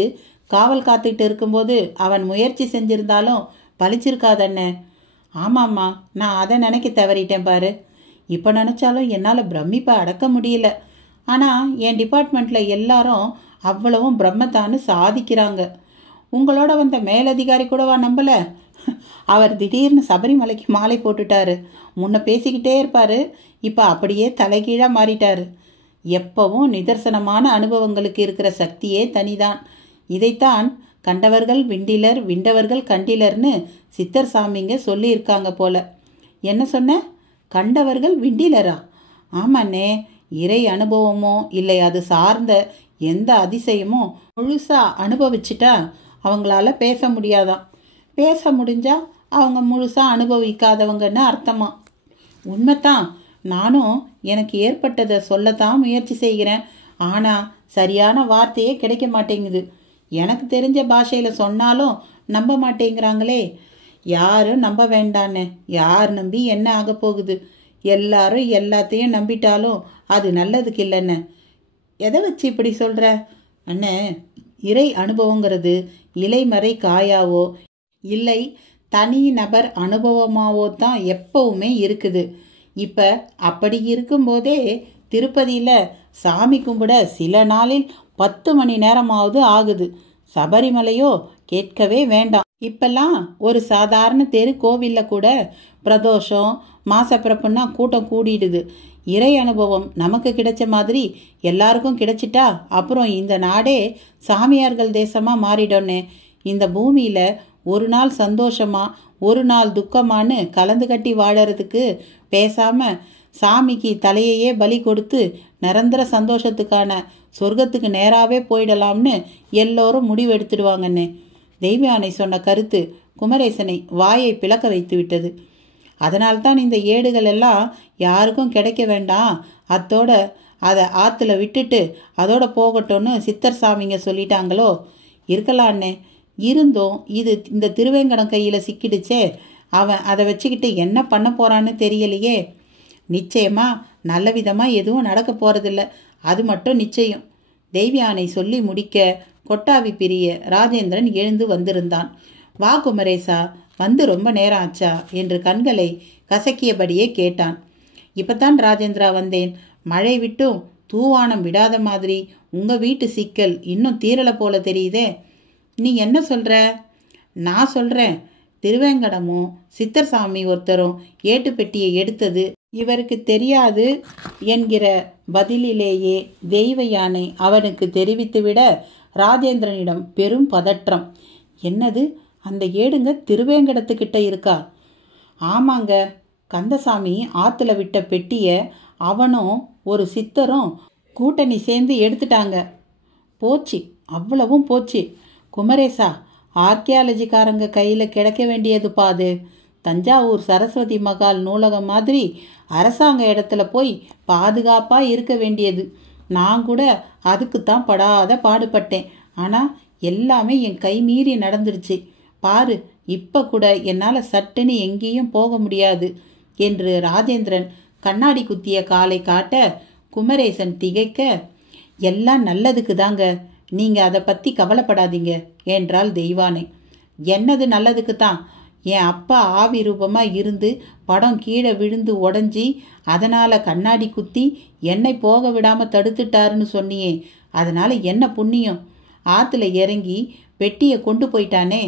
காவல் காத்துக்கிட்டு இருக்கும்போது அவன் முயற்சி செஞ்சிருந்தாலும் பழிச்சிருக்காதண்ணே. ஆமாம்மா, நான் அதை நினைக்க தவறிட்டேன் பாரு. இப்போ நினச்சாலும் என்னால் பிரமிப்பை அடக்க முடியல. ஆனால் என் டிபார்ட்மெண்ட்டில் எல்லாரும் அவ்வளவும் பிரம்மத்தான்னு சாதிக்கிறாங்க. உங்களோட வந்த மேலதிகாரி கூடவா நம்பலை? அவர் திடீர்னு சபரிமலைக்கு மாலை போட்டுட்டாரு. முன்ன பேசிக்கிட்டே இருப்பார், இப்போ அப்படியே தலைகீழாக மாறிட்டார். எப்பவும் நிதர்சனமான அனுபவங்களுக்கு இருக்கிற சக்தியே தனிதான். இதைத்தான் கண்டவர்கள் விண்டிலர், விண்டவர்கள் கண்டிலர்னு சித்தர் சாமிங்க சொல்லியிருக்காங்க போல. என்ன சொன்ன? கண்டவர்கள் விண்டிலரா? ஆமாண்ணே, இறை அனுபவமோ இல்லை அது சார்ந்த எந்த அதிசயமோ முழுசாக அனுபவிச்சுட்டா அவங்களால பேச முடியாதான். பேச முடிஞ்சா அவங்க முழுசாக அனுபவிக்காதவங்கன்னு அர்த்தமா. உண்மைத்தான். நானும் எனக்கு ஏற்பட்டதை சொல்லத்தான் முயற்சி செய்கிறேன். ஆனால் சரியான வார்த்தையே கிடைக்க மாட்டேங்குது. எனக்கு தெரிஞ்ச பாஷையில் சொன்னாலும் நம்ப மாட்டேங்கிறாங்களே. யாரும் நம்ப வேண்டான்னு. யார் நம்பி என்ன ஆக போகுது? எல்லாரும் எல்லாத்தையும் நம்பிட்டாலும் அது நல்லதுக்கு இல்லைன்னு. எதை வச்சு இப்படி சொல்கிற அண்ணே? இறை அனுபவங்கிறது இலைமறை காயாவோ இல்லை தனி நபர் அனுபவமாவோ தான் எப்பவுமே இருக்குது. இப்போ அப்படி இருக்கும்போதே திருப்பதியில் சாமி கும்பிட சில நாளில் 10 மணி நேரமாவது ஆகுது. சபரிமலையோ கேட்கவே வேண்டாம். இப்பெல்லாம் ஒரு சாதாரண தெரு கோவிலில் கூட பிரதோஷம் மாசப்பிறப்புன்னா கூட்டம் கூடிடுது. இறை அனுபவம் நமக்கு கிடைச்ச மாதிரி எல்லாருக்கும் கிடைச்சிட்டா அப்புறம் இந்த நாடே சாமியார்கள் தேசமாக மாறிடோன்னு. இந்த பூமியில் ஒரு நாள் சந்தோஷமா ஒரு நாள் துக்கமானு கலந்து கட்டி வாழறதுக்கு பேசாமல் சாமிக்கு தலையையே பலி கொடுத்து நிரந்தர சந்தோஷத்துக்கான சொர்க்கத்துக்கு நேராகவே போயிடலாம்னு எல்லோரும் முடிவு எடுத்துடுவாங்கன்னு. தெய்வயானை சொன்ன கருத்து குமரேசனை வாயை பிளக்க வைத்து விட்டது. அதனால்தான் இந்த ஏடுகள் எல்லாம் யாருக்கும் கிடைக்க வேண்டாம், அத்தோட அதை ஆற்றுல விட்டுட்டு அதோட போகட்டும்னு சித்தர் சாமிங்க சொல்லிட்டாங்களோ. இருக்கலான்னே. இருந்தும் இது இந்த திருவேங்கடம் கையில் சிக்கிடுச்சே. அவன் அதை வச்சுக்கிட்டு என்ன பண்ண போகிறான்னு தெரியலையே. நிச்சயமாக நல்ல விதமாக எதுவும் நடக்க போகிறதில்ல, அது மட்டும் நிச்சயம். தெய்வயானை சொல்லி முடிக்க கொட்டாவி பிரிய ராஜேந்திரன் எழுந்து வந்திருந்தான். வா குமரேசா, வந்து ரொம்ப நேரம் ஆச்சா என்று கண்களை கசக்கியபடியே கேட்டான். இப்போத்தான் ராஜேந்திரா வந்தேன். மழை விட்டும் தூவானம் விடாத மாதிரி உங்கள் வீட்டு சிக்கல் இன்னும் தீரலை போல தெரியுதே. நீ என்ன சொல்கிற? நான் சொல்கிறேன், திருவேங்கடமும் சித்தர் சாமி ஒருத்தரும் ஏட்டு பெட்டியை எடுத்தது இவருக்கு தெரியாது என்கிற பதிலிலேயே தெய்வ யானை அவனுக்கு தெரிவித்துவிட ராஜேந்திரனிடம் பெரும் பதற்றம். என்னது, அந்த ஏடுங்க திருவேங்கடத்துக்கிட்ட இருக்கா? ஆமாங்க, கந்தசாமி ஆற்றுல விட்ட பெட்டியை அவனும் ஒரு சித்தரும் கூட்டணி சேர்ந்து எடுத்துட்டாங்க. போச்சு, அவ்வளவும் போச்சு. குமரேசா, ஆர்கியாலஜிக்காரங்க கையில் கிடைக்க வேண்டியது பாது. தஞ்சாவூர் சரஸ்வதி மகால் நூலகம் மாதிரி அரசாங்க இடத்துல போய் பாதுகாப்பாக இருக்க வேண்டியது. நான் கூட அதுக்குத்தான் படாத பாடுபட்டேன். ஆனால் எல்லாமே என் கை மீறி நடந்துருச்சு. பாரு, இப்போ கூட என்னால் சட்டுன்னு எங்கேயும் போக முடியாது என்று ராஜேந்திரன் கண்ணாடி குத்திய காலை காட்ட குமரேசன் திகைக்க, எல்லாம் நல்லதுக்கு தாங்க, நீங்கள் அதை பற்றி கவலைப்படாதீங்க என்றாள் தெய்வானை. என்னது நல்லதுக்கு தான்? என் அப்பா ஆவி ரூபமாக இருந்து படம் கீழே விழுந்து உடஞ்சி அதனால் கண்ணாடி குத்தி என்னை போக விடாமல் தடுத்துட்டாருன்னு சொன்னியே, அதனால் என்ன புண்ணியம்? ஆற்றுல இறங்கி பெட்டியை கொண்டு போயிட்டானே,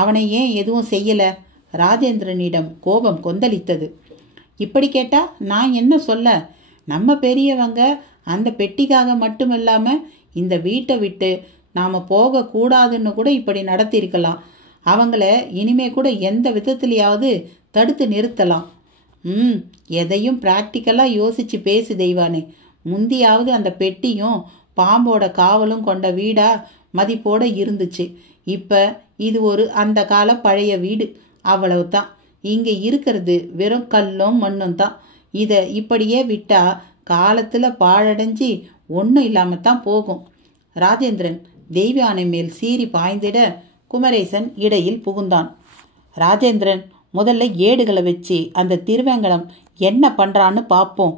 அவனை ஏன் எதுவும் செய்யலை? ராஜேந்திரனிடம் கோபம் கொந்தளித்தது. இப்படி கேட்டால் நான் என்ன சொல்ல? நம்ம பெரியவங்க அந்த பெட்டிக்காக மட்டுமில்லாமல் இந்த வீட்டை விட்டு நாம் போகக்கூடாதுன்னு கூட இப்படி நடத்தியிருக்கலாம். அவங்கள இனிமே கூட எந்த விதத்துலையாவது தடுத்து நிறுத்தலாம். எதையும் ப்ராக்டிக்கலாக யோசித்து பேசு தெய்வானே. முந்தியாவது அந்த பெட்டியும் பாம்போட காவலும் கொண்ட வீடா மதிப்போடு இருந்துச்சு. இப்போ இது ஒரு அந்த கால பழைய வீடு, அவ்வளவு தான். இங்கே இருக்கிறது வெறும் கல்லும் மண்ணும் தான். இதை இப்படியே விட்டால் காலத்தில் பாழடைஞ்சி ஒன்றும் இல்லாமல் தான் போகும். ராஜேந்திரன் தெய்வயானை மேல் சீறி பாய்ந்திட குமரேசன் இடையில் புகுந்தான். ராஜேந்திரன், முதல்ல ஏடுகளை வச்சு அந்த திருவேங்கடம் என்ன பண்ணுறான்னு பார்ப்போம்.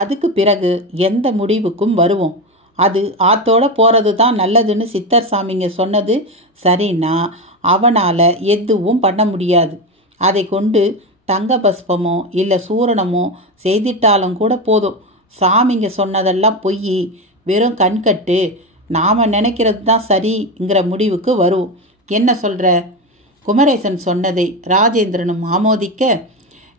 அதுக்கு பிறகு எந்த முடிவுக்கும் வருவோம். அது ஆத்தோட போகிறது தான் நல்லதுன்னு சித்தர் சாமிங்க சொன்னது சரின்னா அவனால் எதுவும் பண்ண முடியாது. அதை கொண்டு தங்க பஸ்பமோ இல்லை சூரணமோ செய்திட்டாலும் கூட போதும். சாமிங்க சொன்னதெல்லாம் பொய், வெறும் கண்கட்டு. நாம் நினைக்கிறது தான் சரிங்கிற முடிவுக்கு வருவோம். என்ன சொல்கிற? குமரேசன் சொன்னதை ராஜேந்திரனும் ஆமோதிக்க,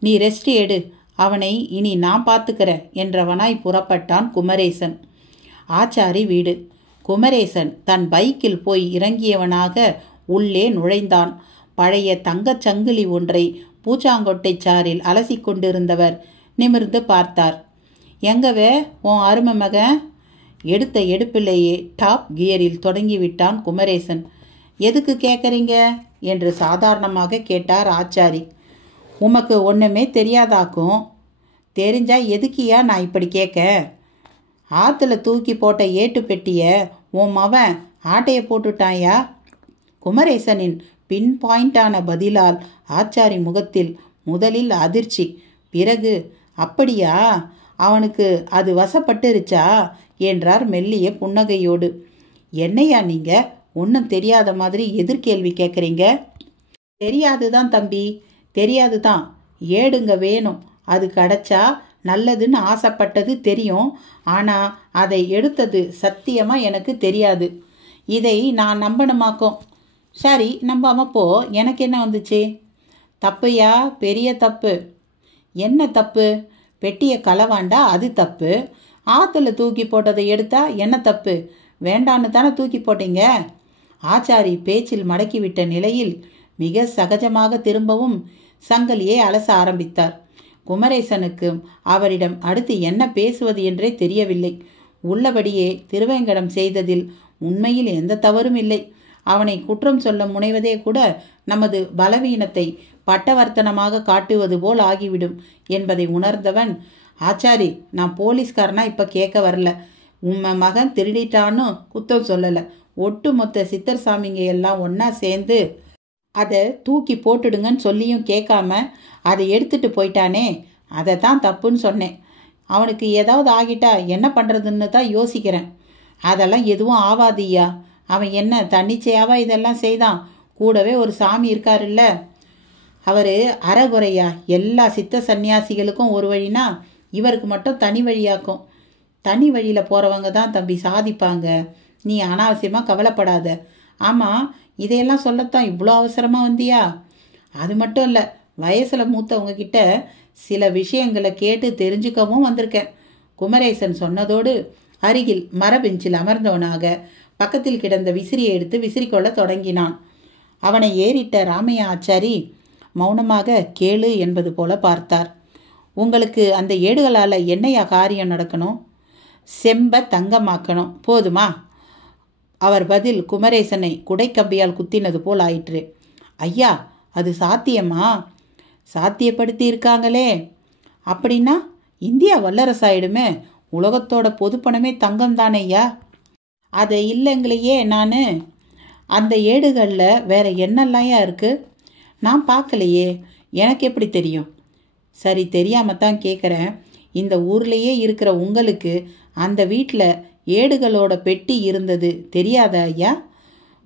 நீ ரெஸ்ட் எடு, அவனை இனி நான் பார்த்துக்கிறேன் என்றவனாய் புறப்பட்டான் குமரேசன். ஆச்சாரி வீடு. குமரேசன் தன் பைக்கில் போய் இறங்கியவனாக உள்ளே நுழைந்தான். பழைய தங்கச் சங்கிலி ஒன்றை பூச்சாங்கொட்டை சாரில் அலசி கொண்டிருந்தவர் நிமிர்ந்து பார்த்தார். எங்கவே உன் அருமை மகன்? எடுத்த எடுப்பிலேயே டாப் கியரில் தொடங்கிவிட்டான் குமரேசன். எதுக்கு கேட்குறீங்க என்று சாதாரணமாக கேட்டார் ஆச்சாரி. உமக்கு ஒன்றுமே தெரியாதாக்கும். தெரிஞ்சா எதுக்கியா நான் இப்படி கேட்க? ஆற்றுல தூக்கி போட்ட ஏட்டு பெட்டியை உன் மவன் ஆட்டையை போட்டுட்டாயா? குமரேசனின் பின் பாயிண்டான பதிலால் ஆச்சாரி முகத்தில் முதலில் அதிர்ச்சி, பிறகு அப்படியா, அவனுக்கு அது வசப்பட்டுருச்சா என்றார் மெல்லிய புன்னகையோடு. என்னையா நீங்க ஒன்றும் தெரியாத மாதிரி எதிர்கேள்வி கேட்குறீங்க? தெரியாதுதான் தம்பி, தெரியாதுதான். ஏடுங்க வேணும், அது கிடைச்சா நல்லதுன்னு ஆசைப்பட்டது தெரியும். ஆனால் அதை எடுத்தது சத்தியமாக எனக்கு தெரியாது. இதை நான் நம்பணுமாக்கும். சரி, நம்பாம போ, எனக்கு என்ன வந்துச்சு? தப்புயா, பெரிய தப்பு. என்ன தப்பு? பெட்டியை களவாண்டா அது தப்பு. ஆற்றுல தூக்கி போட்டதை எடுத்தா என்ன தப்பு? வேண்டான்னு தானே தூக்கி போட்டீங்க. ஆச்சாரி பேச்சில் மடக்கிவிட்ட நிலையில் மிக சகஜமாக திரும்பவும் சங்கலியை அலச ஆரம்பித்தார். குமரேசனுக்கு அவரிடம் அடுத்து என்ன பேசுவது என்றே தெரியவில்லை. உள்ளபடியே திருவேங்கடம் செய்ததில் உண்மையில் எந்த தவறும் இல்லை. அவனை குற்றம் சொல்ல முனைவதே கூட நமது பலவீனத்தை பட்டவர்த்தனமாக காட்டுவது போல் ஆகிவிடும் என்பதை உணர்ந்தவன், ஆச்சாரி, நான் போலீஸ்காரனா இப்போ கேட்க வரல. உம்ம மகன் திருடிட்டான்னு குத்தம் சொல்லலை. ஒட்டு மொத்த சித்தர் சாமிங்க எல்லாம் ஒன்றா சேர்ந்து அதை தூக்கி போட்டுடுங்கன்னு சொல்லியும் கேட்காம அதை எடுத்துட்டு போயிட்டானே, அதை தான் தப்புன்னு சொன்னேன். அவனுக்கு ஏதாவது ஆகிட்டா என்ன பண்ணுறதுன்னு தான் யோசிக்கிறேன். அதெல்லாம் எதுவும் ஆவாதியா. அவன் என்ன தன்னிச்சையாவா இதெல்லாம் செய்தான்? கூடவே ஒரு சாமி இருக்காருல்ல, அவர் அறகுறையா எல்லா சித்த சன்னியாசிகளுக்கும் ஒரு வழினா இவருக்கு மட்டும் தனி வழியாக்கும். தனி வழியில் போகிறவங்க தான் தம்பி சாதிப்பாங்க. நீ அனாவசியமாக கவலைப்படாத. ஆமாம், இதையெல்லாம் சொல்லத்தான் இவ்வளோ அவசரமாக வந்தியா? அது மட்டும் இல்லை, வயசில் மூத்தவங்க கிட்ட சில விஷயங்களை கேட்டு தெரிஞ்சுக்கவும் வந்திருக்கேன். குமரேசன் சொன்னதோடு அருகில் மரபெஞ்சில் அமர்ந்தவனாக பக்கத்தில் கிடந்த விசிறியை எடுத்து விசிறிக்கொள்ள தொடங்கினான். அவனை ஏறிட்ட ராமையா ஆச்சாரி மௌனமாக கேளு என்பது போல பார்த்தார். உங்களுக்கு அந்த ஏடுகளால் என்னையா காரியம் நடக்கணும்? செம்ப தங்கமாக்கணும், போதுமா? அவர் பதில் குமரேசனை குடைக்கம்பியால் குத்தினது போல் ஆயிற்று. ஐயா, அது சாத்தியமா? சாத்தியப்படுத்தி இருக்காங்களே. அப்படின்னா இந்தியா வல்லரசாயிடுமே. உலகத்தோட பொதுப்பணமே தங்கம் தானே ஐயா. அதை இல்லைங்களையே நான். அந்த ஏடுகளில் வேற என்னெல்லாம்யா இருக்குது? நான் பார்க்கலையே, எனக்கு எப்படி தெரியும்? சரி, தெரியாமல் தான் கேட்குறேன். இந்த ஊர்லேயே இருக்கிற உங்களுக்கு அந்த வீட்டில் ஏடுகளோட பெட்டி இருந்தது தெரியாதா ஐயா?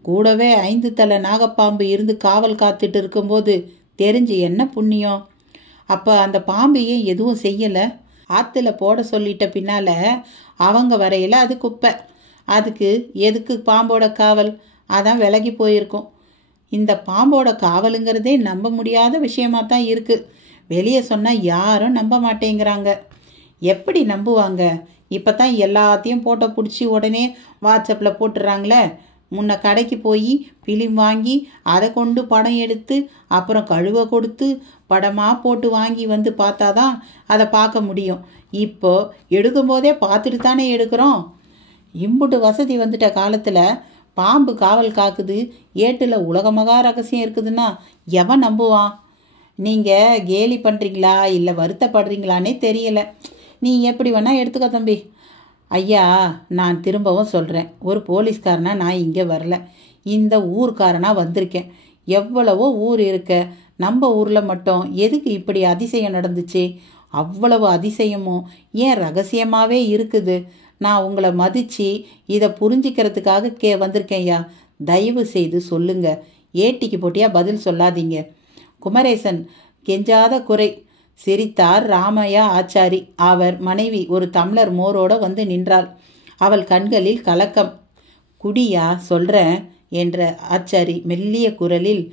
கூடவே 5 தலை நாகப்பாம்பு இருந்து காவல் காத்துட்டு இருக்கும்போது தெரிஞ்சு என்ன புண்ணியம்? அப்போ அந்த பாம்பு ஏன் எதுவும் செய்யலை? ஆற்றுல போட சொல்லிட்ட பின்னால் அவங்க வரையில் அது குப்பை. அதுக்கு எதுக்கு பாம்போட காவல்? அதான் விலகி போயிருக்கும். இந்த பாம்போட காவலுங்கிறதே நம்ப முடியாத விஷயமாக தான் இருக்குது. வெளியே சொன்னால் யாரும் நம்ப மாட்டேங்கிறாங்க. எப்படி நம்புவாங்க? இப்போ தான் எல்லாத்தையும் போட்டோ பிடிச்சி உடனே வாட்ஸ்அப்பில் போட்டுடுறாங்களே. முன்ன கடைக்கு போய் பிலிம் வாங்கி அதை கொண்டு படம் எடுத்து அப்புறம் கழுவ கொடுத்து படமாக போட்டு வாங்கி வந்து பார்த்தா தான் அதை பார்க்க முடியும். இப்போ எடுக்கும்போதே பார்த்துட்டு தானே எடுக்கிறோம். இம்புட்டு வசதி வந்துட்ட காலத்தில் பாம்பு காவல் காக்குது, ஏட்டில் உலகமகா ரகசியம் இருக்குதுன்னா எவன் நம்புவான்? நீங்கள் கேலி பண்ணுறீங்களா இல்லை வருத்தப்படுறீங்களானே தெரியலை. நீ எப்படி வேணால் எடுத்துக்க தம்பி. ஐயா, நான் திரும்பவும் சொல்கிறேன், ஒரு போலீஸ்காரனா நான் இங்கே வரல, இந்த ஊர்க்காரனாக வந்திருக்கேன். எவ்வளவோ ஊர் இருக்க, நம்ம ஊரில் மட்டும் எதுக்கு இப்படி அதிசயம் நடந்துச்சு? அவ்வளவு அதிசயமும் ஏன் ரகசியமாகவே இருக்குது. நான் உங்களை மதித்து இதை புரிஞ்சிக்கிறதுக்காக வந்திருக்கேன் ஐயா. தயவு செய்து சொல்லுங்க, ஏட்டிக்கு போட்டியாக பதில் சொல்லாதீங்க. குமரேசன் கெஞ்சாத குறை. சிரித்தார் ராமையா ஆச்சாரி. அவர் மனைவி ஒரு டம்ளர் மோரோடு வந்து நின்றாள். அவள் கண்களில் கலக்கம். குடியா சொல்கிறேன் என்ற ஆச்சாரி மெல்லிய குரலில்,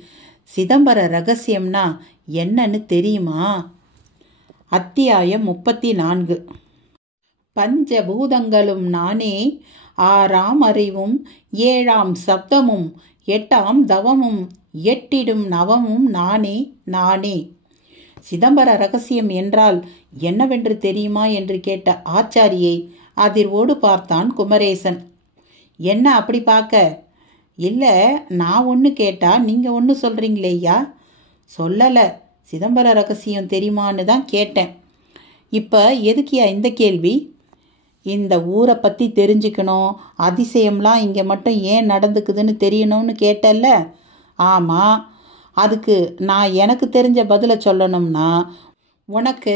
சிதம்பர ரகசியம்னா என்னன்னு தெரியுமா? அத்தியாயம் 34. பஞ்சபூதங்களும் நானே, 6ஆம் அறிவும் 7ஆம் சப்தமும் 8ஆம் தவமும் 8 நவமும் நானே நானே. சிதம்பர ரகசியம் என்றால் என்னவென்று தெரியுமா என்று கேட்ட ஆச்சாரியை அதிர்வோடு பார்த்தான் குமரேசன். என்ன அப்படி பார்க்க? இல்லை, நான் ஒன்று கேட்டால் நீங்கள் ஒன்று சொல்கிறீங்களேய்யா. சொல்லலை, சிதம்பர ரகசியம் தெரியுமான்னு தான் கேட்டேன். இப்போ எதுக்கியா இந்த கேள்வி? இந்த ஊரை பற்றி தெரிஞ்சுக்கணும், அதிசயம்லாம் இங்கே மட்டும் ஏன் நடந்துக்குதுன்னு தெரியணும்னு கேட்டல்ல, ஆமாம், அதுக்கு நான் எனக்கு தெரிஞ்ச பதிலை சொல்லணும்னா உனக்கு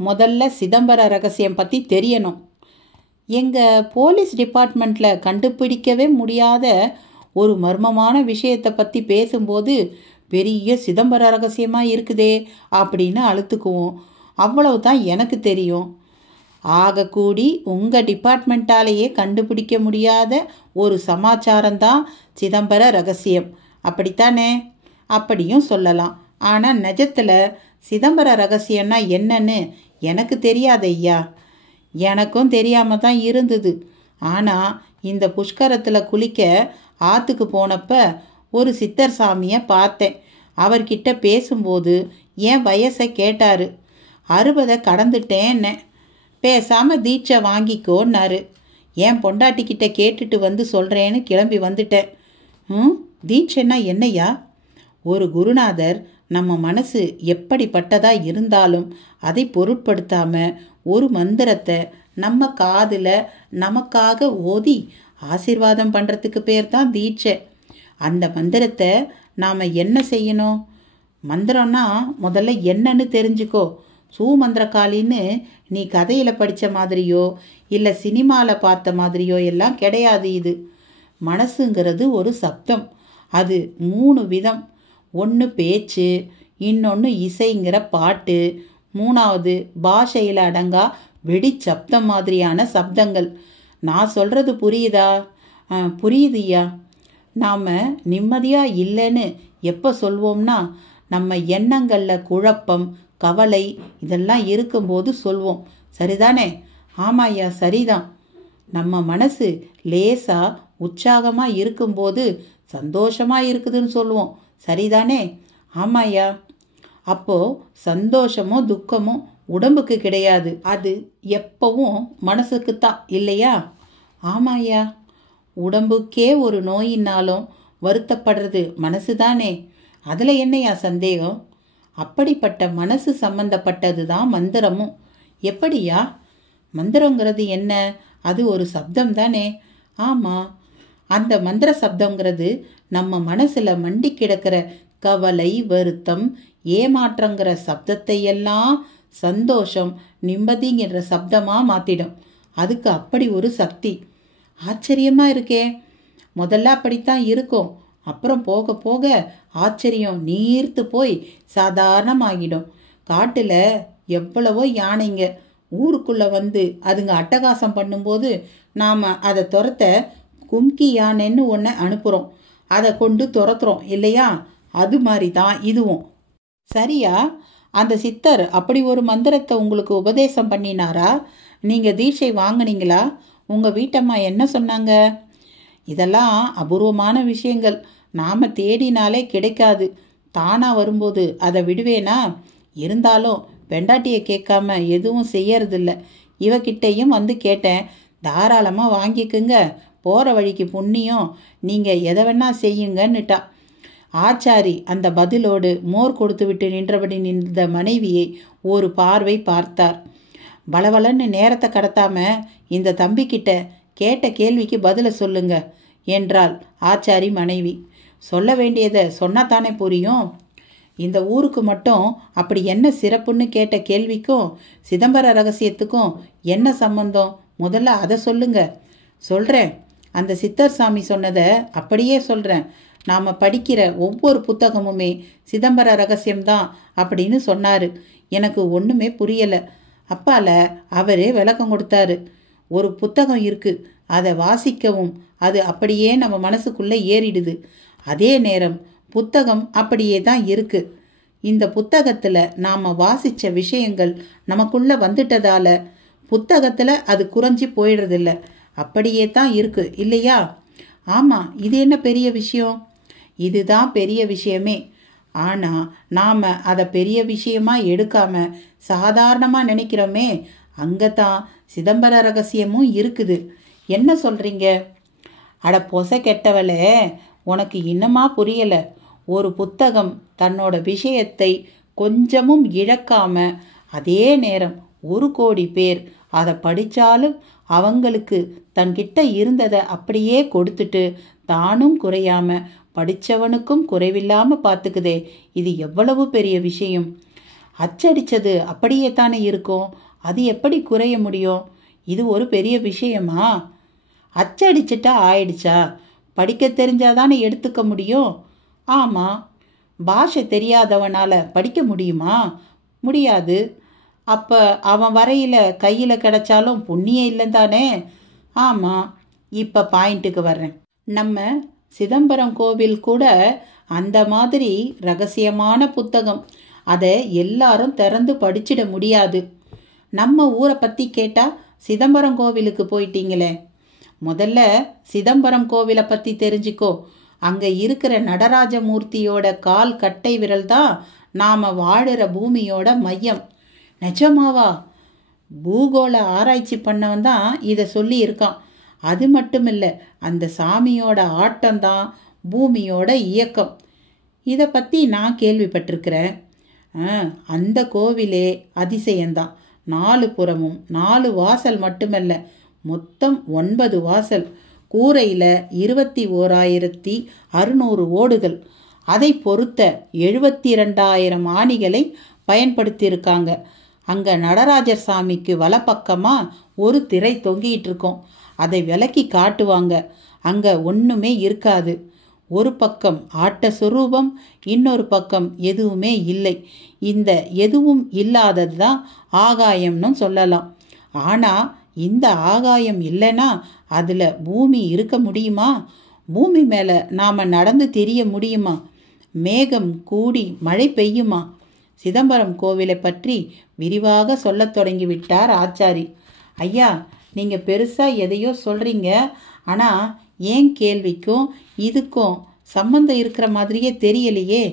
முதல்ல சிதம்பர ரகசியம் பற்றி தெரியணும். எங்கள் போலீஸ் டிபார்ட்மெண்ட்டில் கண்டுபிடிக்கவே முடியாத ஒரு மர்மமான விஷயத்தை பற்றி பேசும்போது பெரிய சிதம்பர ரகசியமாக இருக்குதே அப்படின்னு அழுத்துக்குவோம். அவ்வளவு தான் எனக்கு தெரியும். ஆகக்கூடி உங்கள் டிபார்ட்மெண்ட்டாலேயே கண்டுபிடிக்க முடியாத ஒரு சமாச்சாரம்தான் சிதம்பர ரகசியம், அப்படித்தானே? அப்படியும் சொல்லலாம். ஆனால் நிஜத்தில் சிதம்பர ரகசியம்னா என்னன்னு எனக்கு தெரியாது ஐயா. எனக்கும் தெரியாமல் தான் இருந்தது. ஆனால் இந்த புஷ்கரத்தில் குளிக்க ஆற்றுக்கு போனப்ப ஒரு சித்தர் சாமியை பார்த்தேன். அவர்கிட்ட பேசும்போது என் வயசை கேட்டார். 60 கடந்துட்டேன்னு. பேசாமல் தீட்சை வாங்கிக்கோன்னாரு. என் பொண்டாட்டிக்கிட்ட கேட்டுட்டு வந்து சொல்கிறேன்னு கிளம்பி வந்துட்டேன். தீட்சைன்னா என்னையா? ஒரு குருநாதர் நம்ம மனசு எப்படிப்பட்டதாக இருந்தாலும் அதை பொருட்படுத்தாமல் ஒரு மந்திரத்தை நம்ம காதில் நமக்காக ஓதி ஆசீர்வாதம் பண்ணுறதுக்கு பேர் தான் தீட்சை. அந்த மந்திரத்தை நாம் என்ன செய்யணும்? மந்திரம்னா முதல்ல என்னன்னு தெரிஞ்சுக்கோ. சூமந்திரகாளின்னு நீ கதையில் படித்த மாதிரியோ இல்லை சினிமாவில் பார்த்த மாதிரியோ எல்லாம் கிடையாது. இது மனசுங்கிறது ஒரு சப்தம். அது 3 விதம். ஒன்று பேச்சு, இன்னொன்று இசைங்கிற பாட்டு, 3வது பாஷையில் அடங்கா வெடி சப்தம் மாதிரியான சப்தங்கள். நான் சொல்கிறது புரியுதா? புரியுதுய்யா. நாம் நிம்மதியாக இல்லைன்னு எப்போ சொல்வோம்னா நம்ம எண்ணங்களில் குழப்பம், கவலை இதெல்லாம் இருக்கும்போது சொல்வோம். சரிதானே? ஆமாய்யா, சரிதான். நம்ம மனசு லேசாக உற்சாகமாக இருக்கும்போது சந்தோஷமாக இருக்குதுன்னு சொல்லுவோம். சரிதானே? ஆமாய்யா. அப்போது சந்தோஷமும் துக்கமும் உடம்புக்கு கிடையாது, அது எப்பவும் மனசுக்குத்தான், இல்லையா? ஆமாய்யா. உடம்புக்கே ஒரு நோயினாலும் வருத்தப்படுறது மனசு தானே. அதில் என்னையா சந்தேகம்? அப்படிப்பட்ட மனசு சம்பந்தப்பட்டது தான் மந்திரமும். எப்படியா? மந்திரங்கிறது என்ன? அது ஒரு சப்தம் தானே. ஆமாம். அந்த மந்திர சப்தங்கிறது நம்ம மனசில் மண்டி கிடக்கிற கவலை, வருத்தம், ஏமாற்றங்கிற சப்தத்தை எல்லாம் சந்தோஷம், நிம்மதிங்கிற சப்தமாக மாற்றிடும். அதுக்கு அப்படி ஒரு சக்தி. ஆச்சரியமாக இருக்கே. முதல்ல அப்படித்தான் இருக்கும். அப்புறம் போக போக ஆச்சரியம் நீர்த்து போய் சாதாரணமாகிடும். காட்டில் எவ்வளவோ யானைங்க ஊருக்குள்ளே வந்து அதுங்க அட்டகாசம் பண்ணும்போது நாம் அதை துரத்த கும்கி யானைன்னு ஒன்று அனுப்புகிறோம். அதை கொண்டு துரத்துறோம் இல்லையா? அது மாதிரி தான் இதுவும். சரியா? அந்த சித்தர் அப்படி ஒரு மந்திரத்தை உங்களுக்கு உபதேசம் பண்ணினாரா? நீங்கள் தீட்சை வாங்கினீங்களா? உங்கள் வீட்டம்மா என்ன சொன்னாங்க? இதெல்லாம் அபூர்வமான விஷயங்கள். நாம் தேடினாலே கிடைக்காது. தானாக வரும்போது அதை விடுவேனா? இருந்தாலும் பெண்டாட்டியை கேட்காம எதுவும் செய்யறதில்ல. இவகிட்டையும் வந்து கேட்டேன். தாராளமாக வாங்கிக்குங்க, போகிற வழிக்கு புண்ணியம், நீங்கள் எதை வேணா செய்யுங்கன்னுட்டா. ஆச்சாரி அந்த பதிலோடு மோர் கொடுத்து விட்டு நின்றபடி நின்ற மனைவியை ஒரு பார்வை பார்த்தார். பலவலன்னு நேரத்தை கடத்தாம இந்த தம்பிக்கிட்ட கேட்ட கேள்விக்கு பதிலை சொல்லுங்க என்றாள் ஆச்சாரி மனைவி. சொல்ல வேண்டியதை சொன்னாத்தானே புரியும். இந்த ஊருக்கு மட்டும் அப்படி என்ன சிறப்புன்னு கேட்ட கேள்விக்கும் சிதம்பர ரகசியத்துக்கும் என்ன சம்பந்தம்? முதல்ல அதை சொல்லுங்க. சொல்கிறேன். அந்த சித்தர் சாமி சொன்னதை அப்படியே சொல்கிறேன். நாம் படிக்கிற ஒவ்வொரு புத்தகமுமே சிதம்பர ரகசியம்தான் அப்படின்னு சொன்னார். எனக்கு ஒன்றுமே புரியலை. அப்பால அவரே விளக்கம் கொடுத்தாரு. ஒரு புத்தகம் இருக்குது, அதை வாசிக்கவும் அது அப்படியே நம்ம மனசுக்குள்ளே ஏறிடுது. அதே நேரம் புத்தகம் அப்படியே தான் இருக்குது. இந்த புத்தகத்தில் நாம் வாசித்த விஷயங்கள் நமக்குள்ளே வந்துட்டதால புத்தகத்தில் அது குறைஞ்சி போயிடுறதில்ல, அப்படியே தான் இருக்குது இல்லையா? ஆமாம். இது என்ன பெரிய விஷயம்? இதுதான் பெரிய விஷயமே. ஆனால் நாம் அதை பெரிய விஷயமாக எடுக்காமல் சாதாரணமாக நினைக்கிறோமே, அங்கே தான் சிதம்பர ரகசியமும் இருக்குது. என்ன சொல்கிறீங்க? அட பொசை கெட்டவளே, உனக்கு இன்னமா புரியலை. ஒரு புத்தகம் தன்னோட விஷயத்தை கொஞ்சமும் இழக்காம அதே நேரம் 1 கோடி பேர் அதை படித்தாலும் அவங்களுக்கு தன்கிட்ட இருந்ததை அப்படியே கொடுத்துட்டு தானும் குறையாம படித்தவனுக்கும் குறைவில்லாம பார்த்துக்குதே, இது எவ்வளவு பெரிய விஷயம். அச்சடிச்சது அப்படியே தானே இருக்கும், அது எப்படி குறைய முடியும்? இது ஒரு பெரிய விஷயமா? அச்சடிச்சிட்டா ஆயிடுச்சா? படிக்க தெரிஞ்சாதானே எடுத்துக்க முடியும். ஆமாம், பாஷை தெரியாதவனால் படிக்க முடியுமா? முடியாது. அப்போ அவன் வரையில் கையில் கிடைச்சாலும் புண்ணியம் இல்லை தானே? ஆமாம். இப்போ பாயிண்ட்டுக்கு வர்றேன். நம்ம சிதம்பரம் கோவில் கூட அந்த மாதிரி ரகசியமான புத்தகம். அதை எல்லாரும் திறந்து படிச்சிட முடியாது. நம்ம ஊரை பற்றி கேட்டால் சிதம்பரம் கோவிலுக்கு போயிட்டீங்களே. முதல்ல சிதம்பரம் கோவிலை பற்றி தெரிஞ்சுக்கோ. அங்கே இருக்கிற நடராஜ மூர்த்தியோட கால் கட்டை விரல் தான் நாம் வாழுற பூமியோட மையம். நிஜமாவா? பூகோள ஆராய்ச்சி பண்ணவன் தான் இதை சொல்லி இருக்கான். அது மட்டும் இல்லை, அந்த சாமியோட ஆட்டம்தான் பூமியோட இயக்கம். இதை பற்றி நான் கேள்விப்பட்டிருக்கிறேன். அந்த கோவிலே அதிசயம்தான். 4 புறமும் 4 வாசல் மட்டுமல்ல, மொத்தம் 9 வாசல். கூரையில் 21,600 ஓடுகள். அதை பொறுத்த 72,000 ஆணிகளை பயன்படுத்தியிருக்காங்க. அங்கே நடராஜர் சாமிக்கு வலப்பக்கமாக ஒரு திரை தொங்கிட்டு இருக்கோம். அதை விலக்கி காட்டுவாங்க. அங்கே ஒன்றுமே இருக்காது. ஒரு பக்கம் ஆட்ட சுரூபம், இன்னொரு பக்கம் எதுவுமே இல்லை. இந்த எதுவும் இல்லாதது தான் ஆகாயம்னு சொல்லலாம். ஆனால் இந்த ஆகாயம் இல்லைன்னா அதில் பூமி இருக்க முடியுமா? பூமி மேலே நாம் நடந்து திரிய முடியுமா? மேகம் கூடி மழை பெய்யுமா? சிதம்பரம் கோவிலை பற்றி விரிவாக சொல்லத் தொடங்கிவிட்டார் ஆச்சாரி. ஐயா, நீங்கள் பெருசாக எதையோ சொல்கிறீங்க, ஆனால் ஏன் கேள்விக்கும் இதுக்கும் சம்பந்தம் இருக்கிற மாதிரியே தெரியலையே.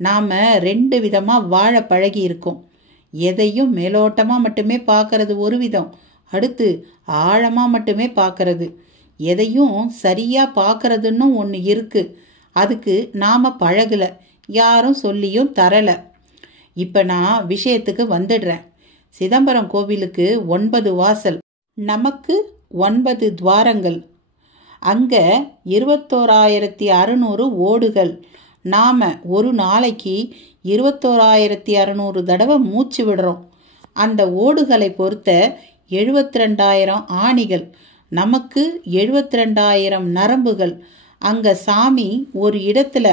நாம் 2 விதமாக வாழ பழகி இருக்கோம். எதையும் மேலோட்டமாக மட்டுமே பார்க்கறது ஒரு விதம், அடுத்து ஆழமாக மட்டுமே பார்க்கறது. எதையும் சரியாக பார்க்கறதுன்னு ஒன்று இருக்குது. அதுக்கு நாம் பழகலை, யாரும் சொல்லியும் தரலை. இப்போ நான் விஷயத்துக்கு வந்துடுறேன். சிதம்பரம் கோவிலுக்கு 9 வாசல், நமக்கு 9 துவாரங்கள். அங்கே 21,600 ஓடுகள். நாம் ஒரு நாளைக்கு 21,600 தடவை மூச்சு விடுறோம். அந்த ஓடுகளை பொறுத்த 72,000 ஆணிகள், நமக்கு 72,000 நரம்புகள். அங்கே சாமி ஒரு இடத்துல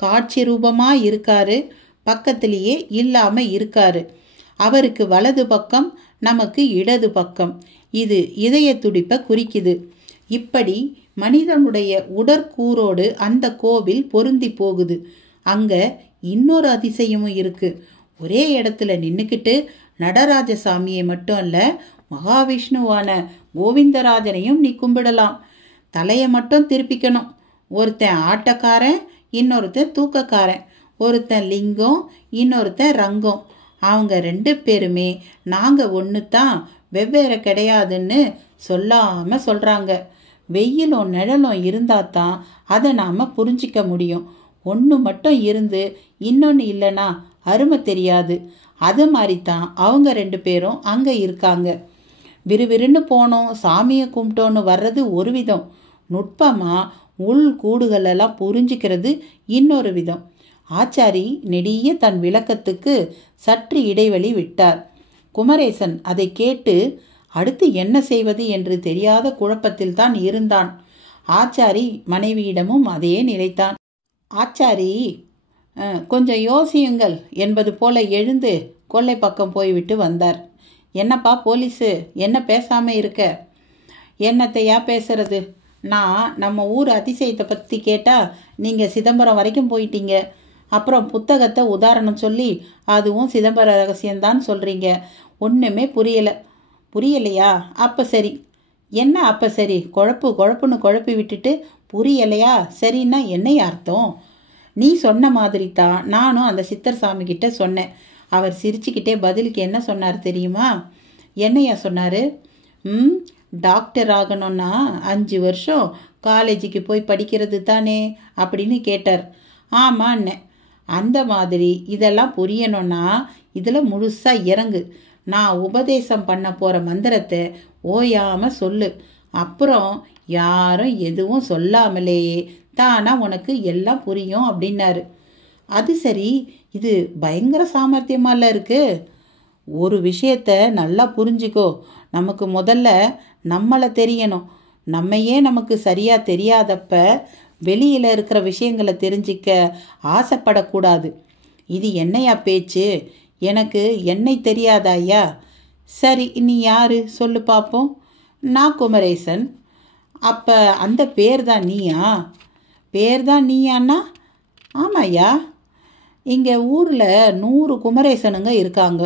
காட்சி ரூபமாக இருக்காரு, பக்கத்திலேயே இல்லாமல் இருக்காரு. அவருக்கு வலது பக்கம், நமக்கு இடது பக்கம். இது இதய துடிப்பை குறிக்குது. இப்படி மனிதனுடைய உடற்கூறோடு அந்த கோவில் பொருந்தி போகுது. அங்கே இன்னொரு அதிசயமும் இருக்குது. ஒரே இடத்துல நின்றுக்கிட்டு நடராஜ சாமியை மட்டும் அல்ல, மகாவிஷ்ணுவான கோவிந்தராஜனையும் நீ கும்பிடலாம். தலையை மட்டும் திருப்பிக்கணும். ஒருத்தன் ஆட்டக்காரன், இன்னொருத்தன் தூக்கக்காரன். ஒருத்தன் லிங்கம், இன்னொருத்தன் ரங்கம். அவங்க 2 பேருமே நாங்கள் ஒன்று தான், வெவ்வேறு கிடையாதுன்னு சொல்லாமல் சொல்கிறாங்க. வெயிலும் நிழலும் இருந்தால் தான் அதை நாம் புரிஞ்சிக்க முடியும். ஒன்று மட்டும் இருந்து இன்னொன்று இல்லைன்னா அருமை தெரியாது. அது மாதிரி தான் அவங்க 2 பேரும் அங்கே இருக்காங்க. விறுவிறுன்னு போனோம், சாமியை கும்பிட்டோன்னு வர்றது ஒரு விதம். நுட்பமாக உள் கூடுகளெல்லாம் புரிஞ்சிக்கிறது இன்னொரு விதம். ஆச்சாரி நெடிய தன் விளக்கத்துக்கு சற்று இடைவெளி விட்டார். குமரேசன் அதை கேட்டு அடுத்து என்ன செய்வது என்று தெரியாத குழப்பத்தில் தான் இருந்தான். ஆச்சாரி மனைவியிடமும் அதே நிலைத்தான். ஆச்சாரி கொஞ்சம் யோசியுங்கள் என்பது போல எழுந்து கொல்லை பக்கம் போய்விட்டு வந்தார். என்னப்பா போலீஸு, என்ன பேசாமல் இருக்க? என்னத்தையா பேசுறது? நான் நம்ம ஊர் அதிசயத்தை பற்றி கேட்டால் நீங்கள் சிதம்பரம் வரைக்கும் போயிட்டீங்க. அப்புறம் புத்தகத்தை உதாரணம் சொல்லி அதுவும் சிதம்பர ரகசியம்தான் சொல்கிறீங்க. ஒன்றுமே புரியலை. புரியலையா? அப்போ சரி. என்ன அப்போ சரி? குழப்புன்னு குழப்பி விட்டுட்டு புரியலையா சரின்னா என்னையா அர்த்தம்? நீ சொன்ன மாதிரி தான் நானும் அந்த சித்தர் சாமிக்கிட்ட சொன்னேன். அவர் சிரிச்சுக்கிட்டே பதிலுக்கு என்ன சொன்னார் தெரியுமா? என்னையா சொன்னார்? டாக்டர் ஆகணும்னா 5 வருஷம் காலேஜுக்கு போய் படிக்கிறது தானே அப்படின்னு கேட்டார். ஆமான்னே. அந்த மாதிரி இதெல்லாம் புரியணும்னா இதில் முழுசாக இறங்கு. நான் உபதேசம் பண்ண போகிற மந்திரத்தை ஓயாமல் சொல்லு. அப்புறம் யாரும் எதுவும் சொல்லாமலேயே தானா உனக்கு எல்லாம் புரியும் அப்படின்னாரு. அது சரி, இது பயங்கர சாமர்த்தியமால இருக்கு. ஒரு விஷயத்த நல்லா புரிஞ்சுக்கோ. நமக்கு முதல்ல நம்மளை தெரியணும். நம்மையே நமக்கு சரியாக தெரியாதப்ப வெளியில் இருக்கிற விஷயங்களை தெரிஞ்சிக்க ஆசைப்படக்கூடாது. இது என்னையா பேச்சு? எனக்கு என்னை தெரியாதா ஐயா? சரி, நீ யாரு சொல்லு பார்ப்போம். நான் குமரேசன். அப்போ அந்த பேர் தான் நீயா? பேர் தான் நீயாண்ணா? ஆமாய்யா. இங்கே ஊரில் 100 குமரேசனுங்க இருக்காங்க.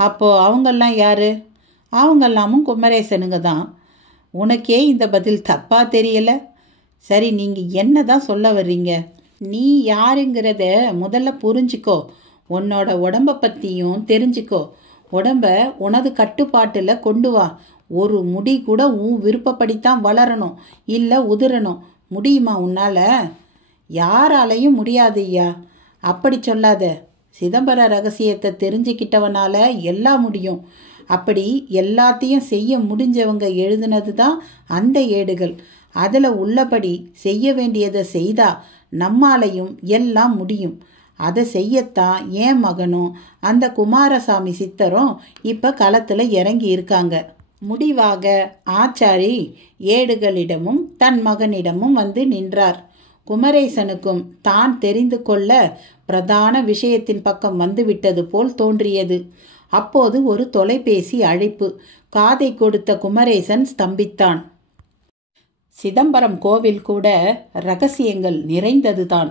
அப்போது அவங்கெல்லாம் யார்? அவங்கெல்லாமும் குமரேசனுங்க தான். உனக்கே இந்த பதில் தப்பாக தெரியலை. சரி, நீங்கள் என்ன தான் சொல்ல வர்றீங்க? நீ யாருங்கிறத முதல்ல புரிஞ்சிக்கோ. உன்னோட உடம்பை பற்றியும் தெரிஞ்சுக்கோ. உடம்ப உனது கட்டுப்பாட்டில் கொண்டு வா. ஒரு முடி கூட உன் விருப்பப்படித்தான் வளரணும், இல்லை உதிரணும். முடியுமா உன்னால்? யாராலையும் முடியாது ஐயா. அப்படி சொல்லாத. சிதம்பர ரகசியத்தை தெரிஞ்சுக்கிட்டவனால எல்லாம் முடியும். அப்படி எல்லாத்தையும் செய்ய முடிஞ்சவங்க எழுதுனது தான் அந்த ஏடுகள். அதில் உள்ளபடி செய்ய வேண்டியதை செய்தா நம்மாலையும் எல்லாம் முடியும். அதை செய்யத்தான் என் மகனும் அந்த குமாரசாமி சித்தரும் இப்போ களத்தில் இறங்கி இருக்காங்க. முடிவாக ஆச்சாரி ஏடுகளிடமும் தன் மகனிடமும் வந்து நின்றார். குமரேசனுக்கும் தான் தெரிந்து கொள்ள பிரதான விஷயத்தின் பக்கம் வந்துவிட்டது போல் தோன்றியது. அப்போது ஒரு தொலைபேசி அழைப்பு. காதை கொடுத்த குமரேசன் ஸ்தம்பித்தான். சிதம்பரம் கோவில் கூட ரகசியங்கள் நிறைந்ததுதான்.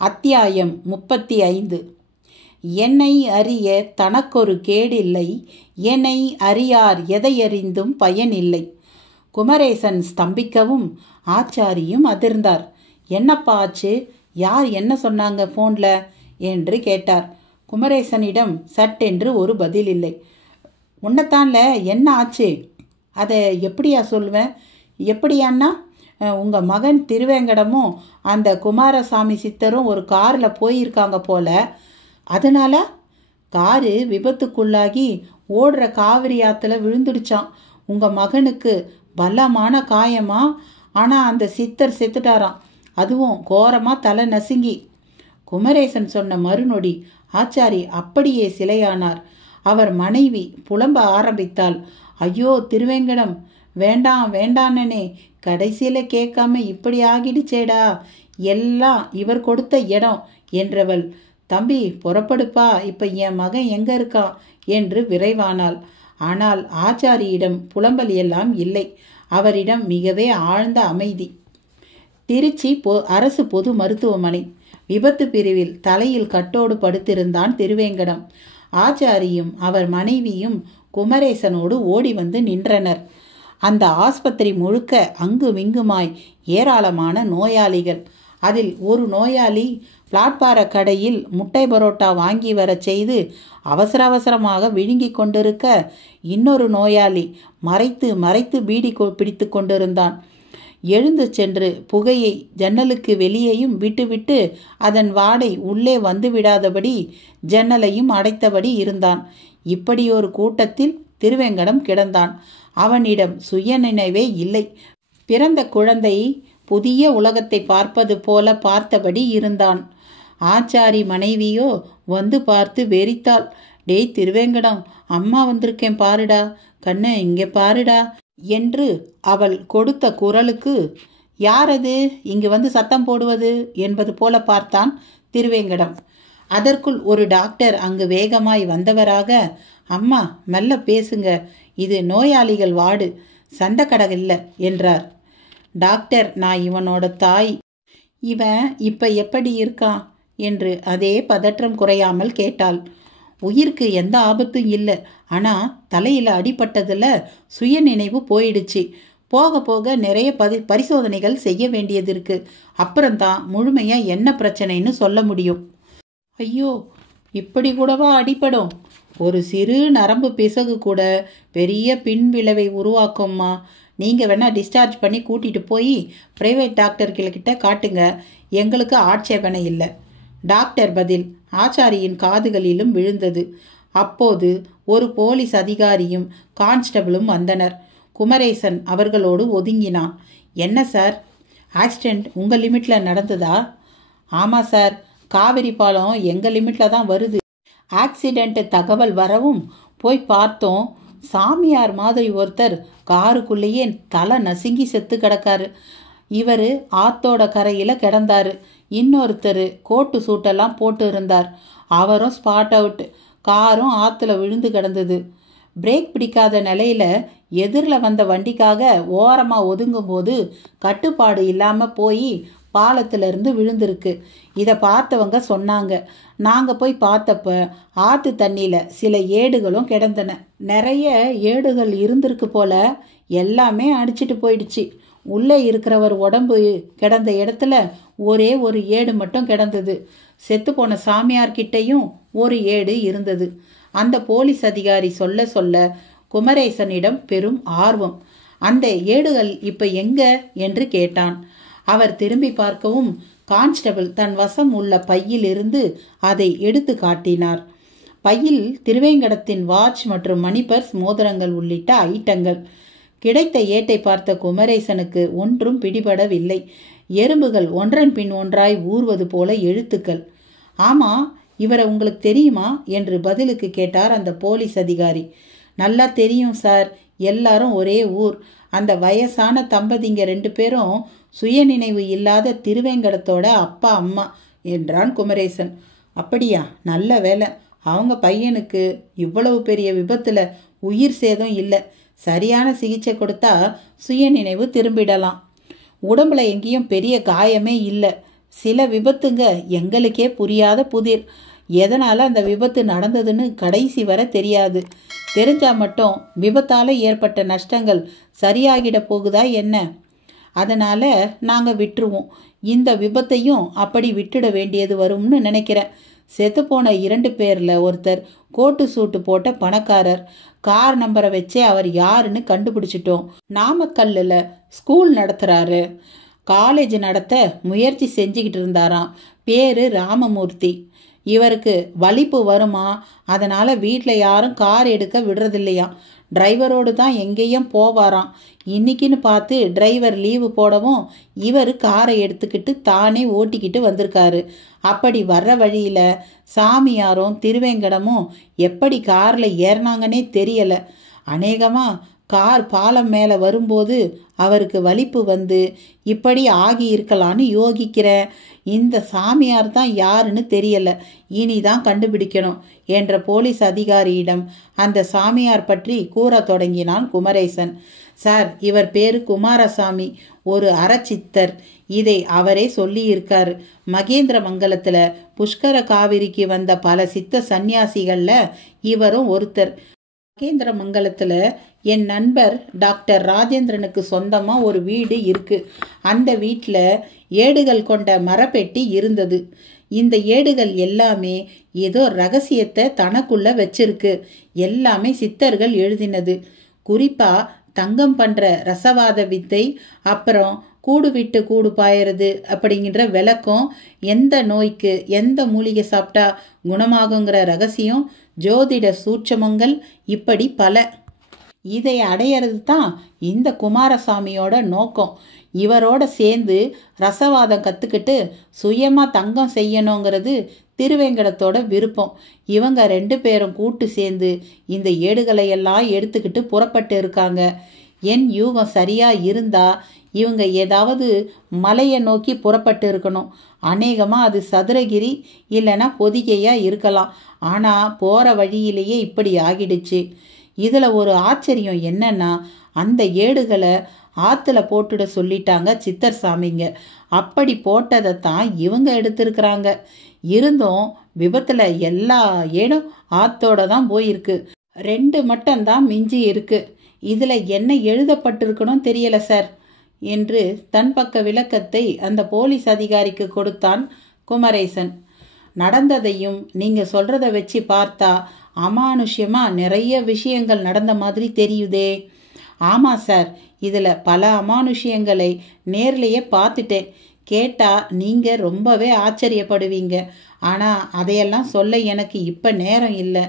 அத்தியாயம் 35. என்னை அறிய தனக்கொரு கேடில்லை, என்னை அறியார் எதையறிந்தும் பயனில்லை. குமரேசன் ஸ்தம்பிக்கவும் ஆச்சாரியும் அதிர்ந்தார். என்னப்பா ஆச்சு? யார் என்ன சொன்னாங்க ஃபோனில் என்று கேட்டார். குமரேசனிடம் சட்டென்று ஒரு பதில் இல்லை. உன்னைத்தான்ல என்ன ஆச்சு? அதை எப்படியா சொல்லுவேன்? எப்படியான்னா, உங்கள் மகன் திருவேங்கடமும் அந்த குமாரசாமி சித்தரும் ஒரு காரில் போயிருக்காங்க போல. அதனால காரு விபத்துக்குள்ளாகி ஓடுற காவிரி ஆற்றுல விழுந்துடுச்சான். உங்கள் மகனுக்கு பலமான காயமா? ஆனால் அந்த சித்தர் செத்துட்டாராம். அதுவும் கோரமாக தலை நசுங்கி. குமரேசன் சொன்ன மறுநொடி ஆச்சாரி அப்படியே சிலையானார். அவர் மனைவி புலம்ப ஆரம்பித்தாள். ஐயோ திருவேங்கடம், வேண்டாம் வேண்டானே, கடைசியில் கேட்காம இப்படி ஆகிடுச்சேடா, எல்லாம் இவர் கொடுத்த இடம் என்றவள். தம்பி புறப்படுப்பா, இப்போ என் மகன் எங்கே இருக்கான் என்று விரைவானாள். ஆனால் ஆச்சாரியிடம் புலம்பல் எல்லாம் இல்லை. அவரிடம் மிகவே ஆழ்ந்த அமைதி. திருச்சி அரசு பொது மருத்துவமனை. விபத்து பிரிவில் தலையில் கட்டோடு படுத்திருந்தான் திருவேங்கடம். ஆச்சாரியும் அவர் மனைவியும் குமரேசனோடு ஓடி வந்து நின்றனர். அந்த ஆஸ்பத்திரி முழுக்க அங்குமிங்குமாய் ஏராளமான நோயாளிகள். அதில் ஒரு நோயாளி பிளாட்பார கடையில் முட்டை பரோட்டா வாங்கி வர செய்து அவசரமாக விழுங்கி கொண்டிருக்க, இன்னொரு நோயாளி மறைத்து மறைத்து பீடி பிடித்து கொண்டிருந்தான். எழுந்து சென்று புகையை ஜன்னலுக்கு வெளியேயும் விட்டுவிட்டு அதன் வாடை உள்ளே வந்து விடாதபடி ஜன்னலையும் அடைத்தபடி இருந்தான். இப்படியொரு கூட்டத்தில் திருவேங்கடம் கிடந்தான். அவனிடம் சுயநினைவே இல்லை. பிறந்த குழந்தை புதிய உலகத்தை பார்ப்பது போல பார்த்தபடி இருந்தான். ஆச்சாரி மனைவியோ வந்து பார்த்து வெறித்தாள். டேய் திருவேங்கடம், அம்மா வந்திருக்கேன் பாருடா, கண்ணு இங்கே பாருடா என்று அவள் கொடுத்த குரலுக்கு, யாரது இங்கு வந்து சத்தம் போடுவது என்பது போல பார்த்தான் திருவேங்கடம். அதற்குள் ஒரு டாக்டர் அங்கு வேகமாய் வந்தவராக, அம்மா மெல்ல பேசுங்க, இது நோயாளிகள் வார்டு, சண்டை இல்லை என்றார். டாக்டர், நான் இவனோட தாய். இவன் இப்போ எப்படி இருக்கான் என்று அதே பதற்றம் குறையாமல் கேட்டாள். உயிருக்கு எந்த ஆபத்தும் இல்லை, ஆனால் தலையில் அடிபட்டதில் சுய நினைவு போயிடுச்சு. போக போக நிறைய பரிசோதனைகள் செய்ய வேண்டியது இருக்கு. அப்புறம்தான் முழுமையாக என்ன பிரச்சனைன்னு சொல்ல முடியும். ஐயோ, இப்படி கூடவா அடிபடும்? ஒரு சிறு நரம்பு பிசகு கூட பெரிய பின்விளைவை உருவாக்கும்மா. நீங்கள் வேணால் டிஸ்சார்ஜ் பண்ணி கூட்டிகிட்டு போய் ப்ரைவேட் டாக்டர்கிட்ட காட்டுங்க, எங்களுக்கு ஆட்சேபனை இல்லை. டாக்டர் பதில் ஆச்சாரியின் காதுகளிலும் விழுந்தது. அப்போது ஒரு போலீஸ் அதிகாரியும் கான்ஸ்டபிளும் வந்தனர். குமரேசன் அவர்களோடு ஒதுங்கினான். என்ன சார், ஆக்சிடெண்ட் உங்கள் லிமிட்டில் நடந்ததா? ஆமாம் சார், காவிரி பாலம் எங்கள் லிமிட்டில் தான் வருது. ஆக்சிடெண்ட்டு தகவல் வரவும் போய் பார்த்தோம். சாமியார் மாதிரி ஒருத்தர் காருக்குள்ளேயே தலை நசுங்கி செத்து கிடக்காரு. இவர் ஆத்தோட கரையில் கிடந்தாரு. இன்னொருத்தர் கோட்டு சூட்டெல்லாம் போட்டு இருந்தார். அவரும் ஸ்பாட் அவுட். காரும் ஆற்றுல விழுந்து கிடந்தது. பிரேக் பிடிக்காத நிலையில் எதிரில் வந்த வண்டிக்காக ஓரமாக ஒதுங்கும்போது கட்டுப்பாடு இல்லாமல் போய் பாலத்திலிருந்து விழுந்திருக்கு. இதை பார்த்தவங்க சொன்னாங்க. நாங்கள் போய் பார்த்தப்ப ஆற்று தண்ணியில் சில ஏடுகளும் கிடந்தன. நிறைய ஏடுகள் இருந்திருக்கு போல. எல்லாமே அடிச்சிட்டு போயிடுச்சு. உள்ளே இருக்கிறவர் உடம்பு கிடந்த இடத்துல ஒரே ஒரு ஏடு மட்டும் கிடந்தது. செத்துப்போன சாமியார்கிட்டையும் ஒரு ஏடு இருந்தது. அந்த போலீஸ் அதிகாரி சொல்ல சொல்ல குமரேசனிடம் பெரும் ஆர்வம். அந்த ஏடுகள் இப்போ எங்க என்று கேட்டான். அவர் திரும்பி பார்க்கவும் கான்ஸ்டபிள் தன் வசம் உள்ள பையில் இருந்து அதை எடுத்து காட்டினார். பையில் திருவேங்கடத்தின் வாட்ச் மற்றும் மணிபர்ஸ், மோதிரங்கள் உள்ளிட்ட ஐட்டங்கள். கிடைத்த ஏட்டை பார்த்த குமரேசனுக்கு ஒன்றும் பிடிபடவில்லை. எறும்புகள் ஒன்றன் பின் ஒன்றாய் ஊறுவது போல எழுத்துக்கள். ஆமா, இவரை உங்களுக்கு தெரியுமா என்று பதிலுக்கு கேட்டார் அந்த போலீஸ் அதிகாரி. நல்லா தெரியும் சார், எல்லாரும் ஒரே ஊர். அந்த வயசான தம்பதிங்க 2 பேரும் சுயநினைவு இல்லாத திருவேங்கடத்தோட அப்பா அம்மா என்றான் குமரேசன். அப்படியா, நல்ல வேலை. அவங்க பையனுக்கு இவ்வளவு பெரிய விபத்தில் உயிர் சேதம் இல்லை. சரியான சிகிச்சை கொடுத்தா சுயநினைவு திரும்பிடலாம். உடம்புல எங்கேயும் பெரிய காயமே இல்லை. சில விபத்துங்க எங்களுக்கே புரியாத புதிர். எதனால் அந்த விபத்து நடந்ததுன்னு கடைசி வரை தெரியாது. தெரிஞ்சால் மட்டும் விபத்தால் ஏற்பட்ட நஷ்டங்கள் சரியாகிட போகுதா என்ன? அதனால் நாங்கள் விட்டுருவோம். இந்த விபத்தையும் அப்படி விட்டுட வேண்டியது வரும்னு நினைக்கிறேன். செத்துப்போன 2 பேரில் ஒருத்தர் கோட்டு சூட்டு போட்ட பணக்காரர். கார் நம்பரை வச்சே அவர் யாருன்னு கண்டுபிடிச்சிட்டோம். நாமக்கல்லில் ஸ்கூல் நடத்துகிறாரு. காலேஜ் நடத்த முயற்சி செஞ்சுக்கிட்டு இருந்தாராம். பேர் ராமமூர்த்தி. இவருக்கு வலிப்பு வருமா, அதனால் வீட்டில் யாரும் கார் எடுக்க விடுறதில்லையாம். டிரைவரோடு தான் எங்கேயும் போவாராம். இன்னைக்குன்னு பார்த்து டிரைவர் லீவு போடவும் இவர் காரை எடுத்துக்கிட்டு தானே ஓட்டிக்கிட்டு வந்திருக்காரு. அப்படி வர்ற வழியில் சாமியாரும் திருவேங்கடமும் எப்படி காரில் ஏறினாங்கன்னே தெரியலை. அநேகமாக கார் பாலம் மேலே வரும்போது அவருக்கு வலிப்பு வந்து இப்படி ஆகி இருக்கலான்னு யோகிக்கிறேன். இந்த சாமியார் தான் யாருன்னு தெரியலை, இனிதான் கண்டுபிடிக்கணும் என்ற போலீஸ் அதிகாரியிடம் அந்த சாமியார் பற்றி கூற தொடங்கினான் குமரேசன். சார், இவர் பேரு குமாரசாமி, ஒரு அறச்சித்தர். இதை அவரே சொல்லியிருக்காரு. மகேந்திர மங்கலத்தில் புஷ்கர காவிரிக்கு வந்த பல சித்த சந்நியாசிகளில் இவரும் ஒருத்தர். மகேந்திர மங்கலத்தில் என் நண்பர் டாக்டர் ராஜேந்திரனுக்கு சொந்தமாக ஒரு வீடு இருக்குது. அந்த வீட்டில் ஏடுகள் கொண்ட மரப்பெட்டி இருந்தது. இந்த ஏடுகள் எல்லாமே ஏதோ ரகசியத்தை தனக்குள்ள வச்சிருக்கு. எல்லாமே சித்தர்கள் எழுதினது. குறிப்பாக தங்கம் பண்ணுற ரசவாத வித்தை, அப்புறம் கூடு விட்டு கூடு பாயறது அப்படிங்கிற விளக்கம், எந்த நோய்க்கு எந்த மூலிகை சாப்பிட்டா குணமாகுங்கிற ரகசியம், ஜோதிட சூட்சமங்கள், இப்படி பல. இதை அடையிறது தான் இந்த குமாரசாமியோட நோக்கம். இவரோட சேர்ந்து ரசவாதம் கற்றுக்கிட்டு சுயமாக தங்கம் செய்யணுங்கிறது திருவேங்கடத்தோட விருப்பம். இவங்க 2 பேரும் கூட்டு சேர்ந்து இந்த ஏடுகளை எல்லாம் எடுத்துக்கிட்டு புறப்பட்டு இருக்காங்க. என் யூகம் சரியாக இருந்தால் இவங்க ஏதாவது மலையை நோக்கி புறப்பட்டு இருக்கணும். அநேகமாக அது சதுரகிரி இல்லைன்னா பொதிகையாக இருக்கலாம். ஆனால் போகிற வழியிலேயே இப்படி ஆகிடுச்சு. இதில் ஒரு ஆச்சரியம் என்னன்னா, அந்த ஏடுகளை ஆற்றுல போட்டுட சொல்லிட்டாங்க சித்தர் சாமிங்க. அப்படி போட்டதை தான் இவங்க எடுத்திருக்கிறாங்க. இருந்தும் விபத்தில் எல்லா ஏடும் ஆத்தோட தான் போயிருக்கு. 2 மட்டும்தான் மிஞ்சி இருக்கு. இதில் என்ன எழுதப்பட்டிருக்கணும் தெரியல சார் என்று தன் பக்க விளக்கத்தை அந்த போலீஸ் அதிகாரிக்கு கொடுத்தான் குமரேசன். நடந்ததையும் நீங்கள் சொல்கிறத வச்சு பார்த்தா அமானுஷ்யமாக நிறைய விஷயங்கள் நடந்த மாதிரி தெரியுதே. ஆமாம் சார், இதில் பல அமானுஷ்யங்களை நேர்லேயே பார்த்துட்டேன். கேட்டால் நீங்கள் ரொம்பவே ஆச்சரியப்படுவீங்க. ஆனால் அதையெல்லாம் சொல்ல எனக்கு இப்போ நேரம் இல்லை.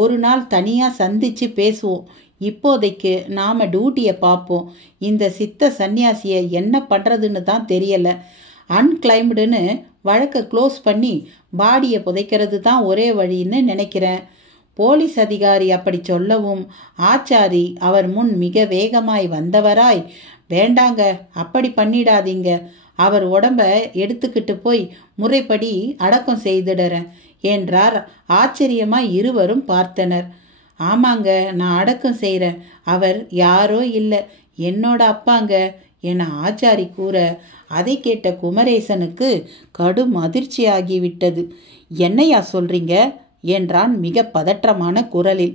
ஒரு நாள் தனியாக சந்தித்து பேசுவோம். இப்போதைக்கு நாம் டியூட்டியை பார்ப்போம். இந்த சித்த சன்னியாசியை என்ன பண்ணுறதுன்னு தான் தெரியலை. அன்கிளைம்டுன்னு வழக்கை க்ளோஸ் பண்ணி பாடியை புதைக்கிறது தான் ஒரே வழின்னு நினைக்கிறேன். போலீஸ் அதிகாரி அப்படி சொல்லவும் ஆச்சாரி அவர் முன் மிக வேகமாய் வந்தவராய், வேண்டாங்க, அப்படி பண்ணிடாதீங்க. அவர் உடம்ப எடுத்துக்கிட்டு போய் முறைப்படி அடக்கம் செய்திடுறேன் என்றார். ஆச்சரியமாய் இருவரும் பார்த்தனர். ஆமாங்க, நான் அடக்கம் செய்கிறேன். அவர் யாரோ இல்லை, என்னோட அப்பாங்க என ஆச்சாரி கூற அதை கேட்ட குமரேசனுக்கு கடும் அதிர்ச்சியாகிவிட்டது. என்னையா சொல்றீங்க என்றான் மிக பதற்றமான குரலில்.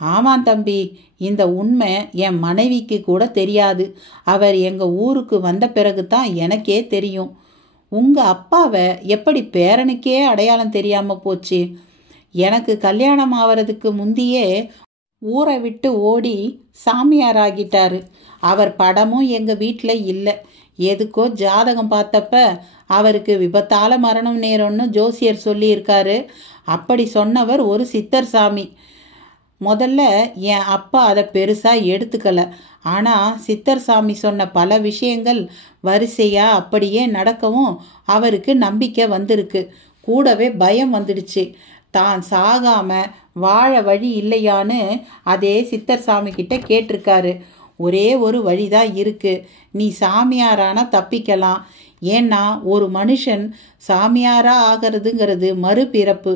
ஆமாம் தம்பி, இந்த உண்மை என் மனைவிக்கு கூட தெரியாது. அவர் எங்கள் ஊருக்கு வந்த பிறகு தான் எனக்கே தெரியும். உங்கள் அப்பாவை எப்படி பேரனுக்கே அடையாளம் தெரியாமல் போச்சு? எனக்கு கல்யாணம் ஆகிறதுக்கு முந்தியே ஊரை விட்டு ஓடி சாமியாராகிட்டாரு. அவர் படமும் எங்கள் வீட்டில் இல்லை. எதுக்கோ ஜாதகம் பார்த்தப்ப அவருக்கு விபத்தால மரணம் நேரம்னு ஜோசியர் சொல்லியிருக்காரு. அப்படி சொன்னவர் ஒரு சித்தர் சாமி. முதல்ல என் அப்பா அதை பெருசாக எடுத்துக்கல. ஆனால் சித்தர் சாமி சொன்ன பல விஷயங்கள் வரிசையாக அப்படியே நடக்கவும் அவருக்கு நம்பிக்கை வந்திருக்கு. கூடவே பயம் வந்துடுச்சு. தான் சாகாம வாழ வழி இல்லையான்னு அதே சித்தர் சாமி கிட்ட கேட்டிருக்காரு. ஒரே ஒரு வழிதான் இருக்கு, நீ சாமியாரானா தப்பிக்கலாம். ஏன்னா ஒரு மனுஷன் சாமியாரா ஆகிறதுங்கிறது மறுபிறப்பு.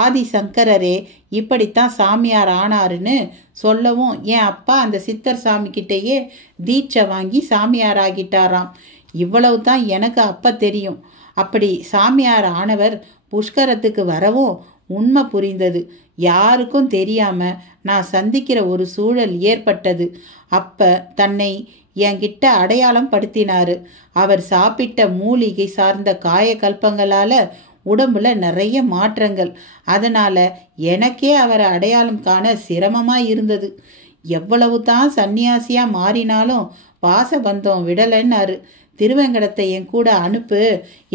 ஆதிசங்கரரே இப்படித்தான் சாமியார் ஆனாருன்னு சொல்லவும் என் அப்பா அந்த சித்தர் சாமி கிட்டேயே தீட்சை வாங்கி சாமியார் ஆகிட்டாராம். இவ்வளவு தான் எனக்கு அப்போ தெரியும். அப்படி சாமியார் ஆனவர் புஷ்கரத்துக்கு வரவும் உண்மை புரிந்தது. யாருக்கும் தெரியாம நான் சந்திக்கிற ஒரு சூழல் ஏற்பட்டது. அப்ப தன்னை என்கிட்ட அடையாளம் படுத்தினாரு. அவர் சாப்பிட்ட மூலிகை சார்ந்த காயகல்பங்களால உடம்புல நிறைய மாற்றங்கள். அதனால எனக்கே அவரை அடையாளம் காண சிரமமா இருந்தது. எவ்வளவு தான் சன்னியாசியா மாறினாலும் பாசபந்தம் விடலைன்னாரு. திருவேங்கடத்தை என் கூட அனுப்பு,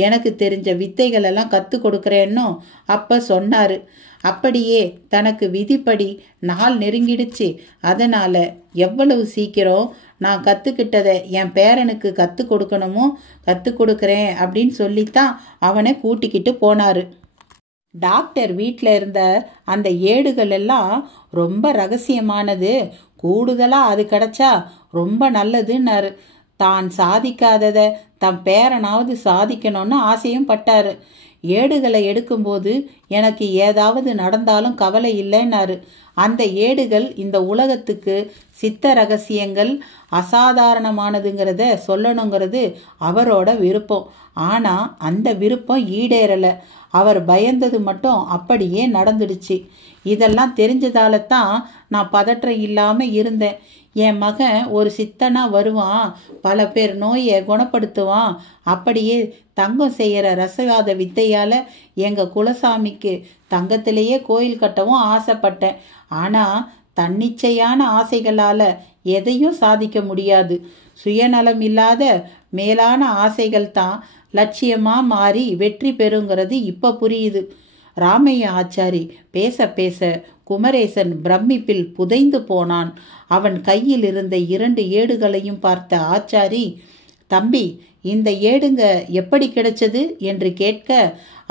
எனக்கு தெரிஞ்ச வித்தைகளெல்லாம் கற்றுக் கொடுக்குறேன்னும் அப்போ சொன்னார். அப்படியே தனக்கு விதிப்படி நாள் நெருங்கிடுச்சு. அதனால் எவ்வளவு சீக்கிரம் நான் கற்றுக்கிட்டதை என் பேரனுக்கு கற்றுக் கொடுக்கணுமோ கற்றுக் கொடுக்குறேன் அப்படின்னு சொல்லித்தான் அவனை கூட்டிக்கிட்டு போனார். டாக்டர் வீட்டில் இருந்த அந்த ஏடுகள் எல்லாம் ரொம்ப ரகசியமானது, கூடுதலாக அது கிடைச்சா ரொம்ப நல்லதுன்னாரு. தான் சாதிக்காததை தன் பேரனாவது சாதிக்கணும்னு ஆசையும் பட்டாரு. ஏடுகளை எடுக்கும்போது எனக்கு ஏதாவது நடந்தாலும் கவலை இல்லைன்னாரு. அந்த ஏடுகள் இந்த உலகத்துக்கு சித்த ரகசியங்கள் அசாதாரணமானதுங்கிறத சொல்லணுங்கிறது அவரோட விருப்பம். ஆனால் அந்த விருப்பம் ஈடேறலை. அவர் பயந்தது மட்டும் அப்படியே நடந்துடுச்சு. இதெல்லாம் தெரிஞ்சதால தான் நான் பதற்றம் இல்லாமல் இருந்தேன். என் மகன் ஒரு சித்தனா வருவான், பல பேர் நோயை குணப்படுத்துவான். அப்படியே தங்கம் செய்கிற ரசவாத வித்தையால் எங்கள் குலசாமிக்கு தங்கத்திலேயே கோயில் கட்டவும் ஆசைப்பட்டேன். ஆனால் தன்னிச்சையான ஆசைகளால் எதையும் சாதிக்க முடியாது. சுயநலம் இல்லாத மேலான ஆசைகள் தான் லட்சியமாக மாறி வெற்றி பெறுங்கிறது இப்போ புரியுது. ராமையா ஆச்சாரி பேச பேச குமரேசன் பிரமிப்பில் புதைந்து போனான். அவன் கையில் இருந்த 2 ஏடுகளையும் பார்த்த ஆச்சாரி, தம்பி, இந்த ஏடுங்க எப்படி கிடைச்சது என்று கேட்க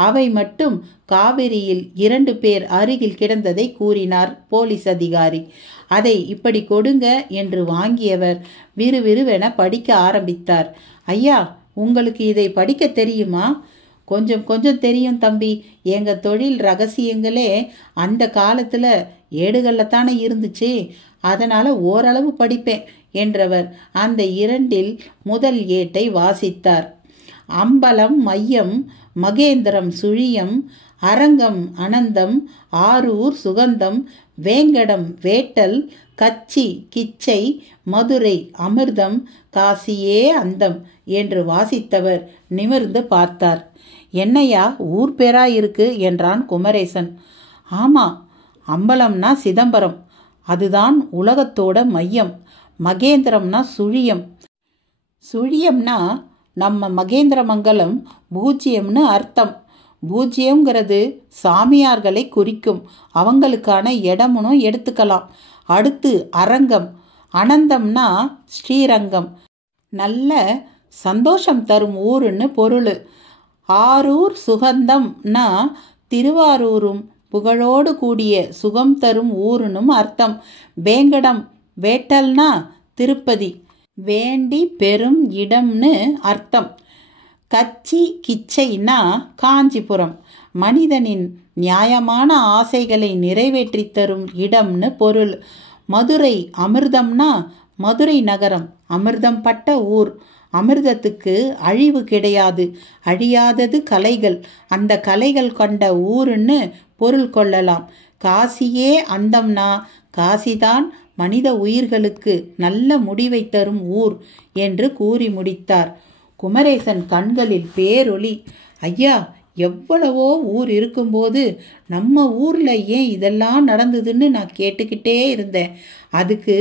அவை மட்டும் காவிரியில் 2 பேர் அருகில் கிடந்ததை கூறினார் போலீஸ் அதிகாரி. அதை இப்படி கொடுங்க என்று வாங்கியவர் விறுவிறுவென படிக்க ஆரம்பித்தார். ஐயா, உங்களுக்கு இதை படிக்க தெரியுமா? கொஞ்சம் கொஞ்சம் தெரியும் தம்பி. எங்கள் தொழில் ரகசியங்களே அந்த காலத்தில் ஏடுகளில் தானே இருந்துச்சு, அதனால் ஓரளவு படிப்பேன் என்றவர் அந்த 2இல் முதல் ஏட்டை வாசித்தார். அம்பலம் மையம், மகேந்திரம் சுழியம், அரங்கம் அனந்தம், ஆரூர் சுகந்தம், வேங்கடம் வேட்டல், கச்சி கிச்சை, மதுரை அமிர்தம், காசியே அந்தம் என்று வாசித்தவர் நிமிர்ந்து பார்த்தார். என்னையா ஊர் பேரா இருக்கு என்றான் குமரேசன். ஆமாம், அம்பலம்னா சிதம்பரம், அதுதான் உலகத்தோட மையம். மகேந்திரம்னா சுழியம், சுழியம்னா நம்ம மகேந்திரமங்கலம் பூஜ்யம்னு அர்த்தம். பூஜ்யங்கிறது சாமியார்களை குறிக்கும், அவங்களுக்கான இடமுன்னு எடுத்துக்கலாம். அடுத்து அரங்கம், அனந்தம்னா ஸ்ரீரங்கம், நல்ல சந்தோஷம் தரும் ஊருன்னு பொருள். ஆரூர் சுகந்தம்னா திருவாரூரும் புகழோடு கூடிய சுகம் தரும் ஊருன்னும் அர்த்தம். வேங்கடம், வேட்டல்னா திருப்பதி, வேண்டி பெரும் இடம்னு அர்த்தம். கச்சி கிச்சைனா காஞ்சிபுரம், மனிதனின் நியாயமான ஆசைகளை நிறைவேற்றி தரும் இடம்னு பொருள். மதுரை அமிர்தம்னா மதுரை நகரம், அமிர்தம் பட்ட ஊர். அமிர்தத்துக்கு அழிவு கிடையாது, அழியாதது கலைகள், அந்த கலைகள் கொண்ட ஊருன்னு பொருள் கொள்ளலாம். காசியே அந்தம்னா காசிதான் மனித உயிர்களுக்கு நல்ல முடிவை தரும் ஊர் என்று கூறி முடித்தார். குமரேசன் கண்களில் பேரொளி. ஐயா, எவ்வளவோ ஊர் இருக்கும்போது நம்ம ஊரில் ஏன் இதெல்லாம் நடந்ததுன்னு நான் கேட்டுக்கிட்டே இருந்தேன். அதுக்கு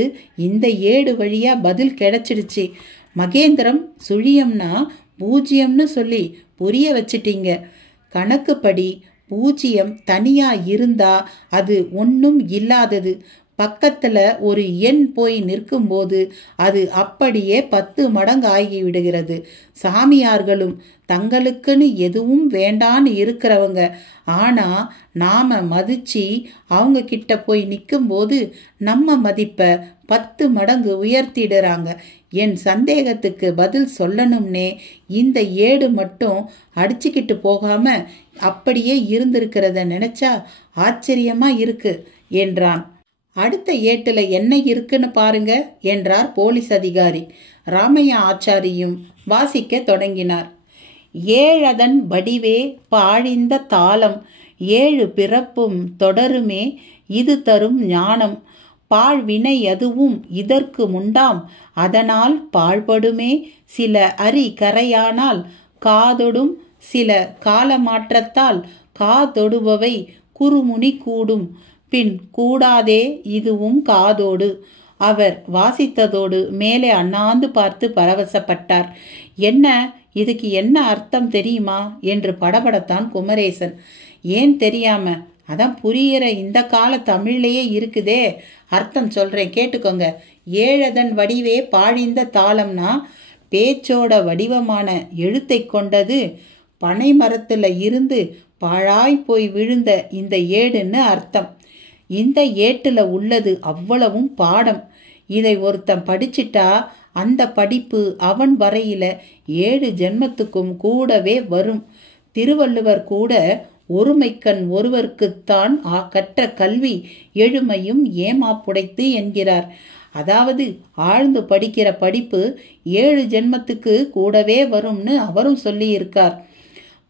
இந்த ஏடு வழியாக பதில் கிடைச்சிடுச்சு. மகேந்திரம் சுழியம்னா பூஜ்யம்னு சொல்லி புரிய வச்சிட்டீங்க. கணக்குப்படி பூஜ்யம் தனியாக இருந்தா அது ஒன்றும் இல்லாதது. பக்கத்தில் ஒரு எண் போய் நிற்கும்போது அது அப்படியே 10 மடங்கு ஆகிவிடுகிறது. சாமியார்களும் தங்களுக்குன்னு எதுவும் வேண்டான்னு இருக்கிறவங்க. ஆனால் நாம் மதிச்சு அவங்க கிட்ட போய் நிற்கும்போது நம்ம மதிப்பை 10 மடங்கு உயர்த்திடுறாங்க. என் சந்தேகத்துக்கு பதில் சொல்லணும்னே இந்த ஏடு மட்டும் அடிச்சுக்கிட்டு போகாம அப்படியே இருந்திருக்கிறத நினைச்சா ஆச்சரியமா இருக்கு என்றான். அடுத்த ஏட்டுல என்ன இருக்குன்னு பாருங்க என்றார் போலீஸ் அதிகாரி. ராமையா ஆச்சாரியும் வாசிக்க தொடங்கினார். ஏழதன் வடிவே பாழிந்த தாளம், 7 பிறப்பும் தொடருமே இது தரும் ஞானம். பாழ்வினை எதுவும் இதற்கு முண்டாம், அதனால் பாழ்படுமே சில அரி கரையானால். காதொடும் சில காலமாற்றத்தால் காதொடுபவை குறுமுனி கூடும், பின் கூடாதே இதுவும் காதோடு. அவர் வாசித்ததோடு மேலே அண்ணாந்து பார்த்து பரவசப்பட்டார். என்ன, இதுக்கு என்ன அர்த்தம் தெரியுமா என்று படபடத்தான் குமரேசன். ஏன் தெரியாம, அதான் புரியிற இந்த கால தமிழ்லேயே இருக்குதே. அர்த்தம் சொல்றேன், கேட்டுக்கோங்க. ஏழதன் வடிவே பாழிந்த தாளம்னா பேச்சோட வடிவமான எழுத்தை கொண்டது. பனை மரத்துல இருந்து பாழாய் போய் விழுந்த இந்த ஏடுன்னு அர்த்தம். இந்த ஏட்டுல உள்ளது அவ்வளவும் பாடம். இதை ஒருத்தன் படிச்சிட்டா அந்த படிப்பு அவன் வரையில 7 ஜென்மத்துக்கும் கூடவே வரும். திருவள்ளுவர் கூட ஒருமைக்கண் ஒருவருக்குத்தான் கற்ற கல்வி எழுமையும் ஏமாப்புடைத்து என்கிறார். அதாவது ஆழ்ந்து படிக்கிற படிப்பு 7 ஜென்மத்துக்கு கூடவே வரும்னு அவரும் சொல்லியிருக்கார்.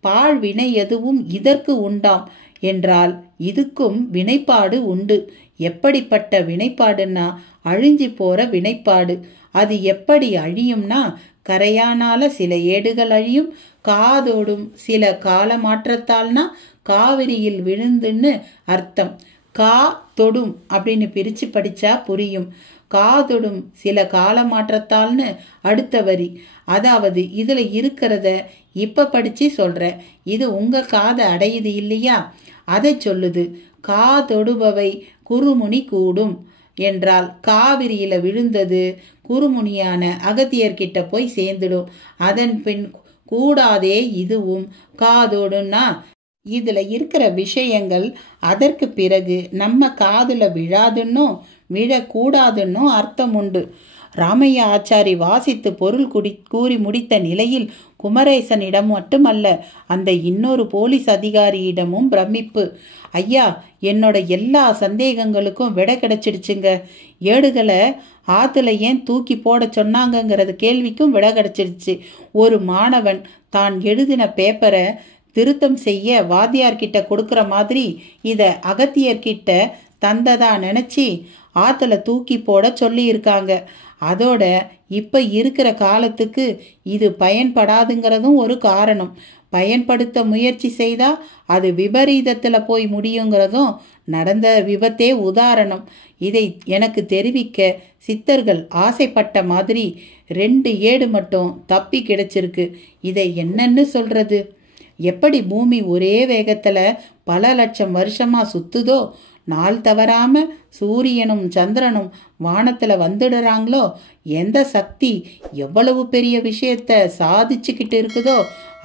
பாழ்வினை எதுவும் இதற்கு உண்டாம் என்றால் இதுக்கும் வினைப்பாடு உண்டு. எப்படிப்பட்ட வினைப்பாடுன்னா அழிஞ்சி போற வினைப்பாடு. அது எப்படி அழியும்னா, கரையானால சில ஏடுகள் அழியும், காதோடும் சில காலமாற்றத்தால்னா காவிரியில் விழுந்துன்னு அர்த்தம். கா தொடும் அப்படின்னு பிரிச்சு படிச்சா புரியும். காதொடும் சில காலமாற்றத்தால்னு அடுத்த வரி. அதாவது இதுல இருக்கிறத இப்ப படிச்சு சொல்றேன். இது உங்க காதை அடையுது இல்லையா, அதை சொல்லுது. காதொடுபவை குறுமுனி கூடும் என்றால் காவிரியில விழுந்தது குறுமுனியான அகத்தியர்கிட்ட போய் சேர்ந்துடும். அதன் பின் கூடாதே இதுவும் காதோடுன்னா இதுல இருக்கிற விஷயங்கள் அதற்கு பிறகு நம்ம காதுல விழாதுன்னும் விழக்கூடாதுன்னும் அர்த்தம் உண்டு. ராமையா ஆச்சாரி வாசித்து பொருள் கூறி முடித்த நிலையில் குமரேசனிடம் மட்டுமல்ல, அந்த இன்னொரு போலீஸ் அதிகாரியிடமும் பிரமிப்பு. ஐயா, என்னோட எல்லா சந்தேகங்களுக்கும் விடை கிடைச்சிடுச்சுங்க. ஏடுகளை ஆத்துல ஏன் தூக்கி போட சொன்னாங்கங்கிறது கேள்விக்கும் விடை கிடைச்சிடுச்சு. ஒரு மாணவன் தான் எழுதின பேப்பரை திருத்தம் செய்ய வாத்தியார்கிட்ட கொடுக்குற மாதிரி இதை அகத்தியர்கிட்ட தந்ததா நினச்சி ஆற்றுல தூக்கி போட சொல்லியிருக்காங்க. அதோட இப்போ இருக்கிற காலத்துக்கு இது பயன்படாதுங்கிறதும் ஒரு காரணம். பயன்படுத்த முயற்சி செய்தால் அது விபரீதத்தில் போய் முடியுங்கிறதும் நடந்த விபத்தே உதாரணம். இதை எனக்கு தெரிவிக்க சித்தர்கள் ஆசைப்பட்ட மாதிரி 2 ஏடு மட்டும் தப்பி கிடைச்சிருக்கு. இதை என்னன்னு சொல்றது? எப்படி பூமி ஒரே வேகத்தில் பல லட்சம் வருஷமா சுத்துதோ, நாள் தவறாம சூரியனும் சந்திரனும் வானத்துல வந்துடுறாங்களோ, எந்த சக்தி எவ்வளவு பெரிய விஷயத்த சாதிச்சுக்கிட்டு இருக்குதோ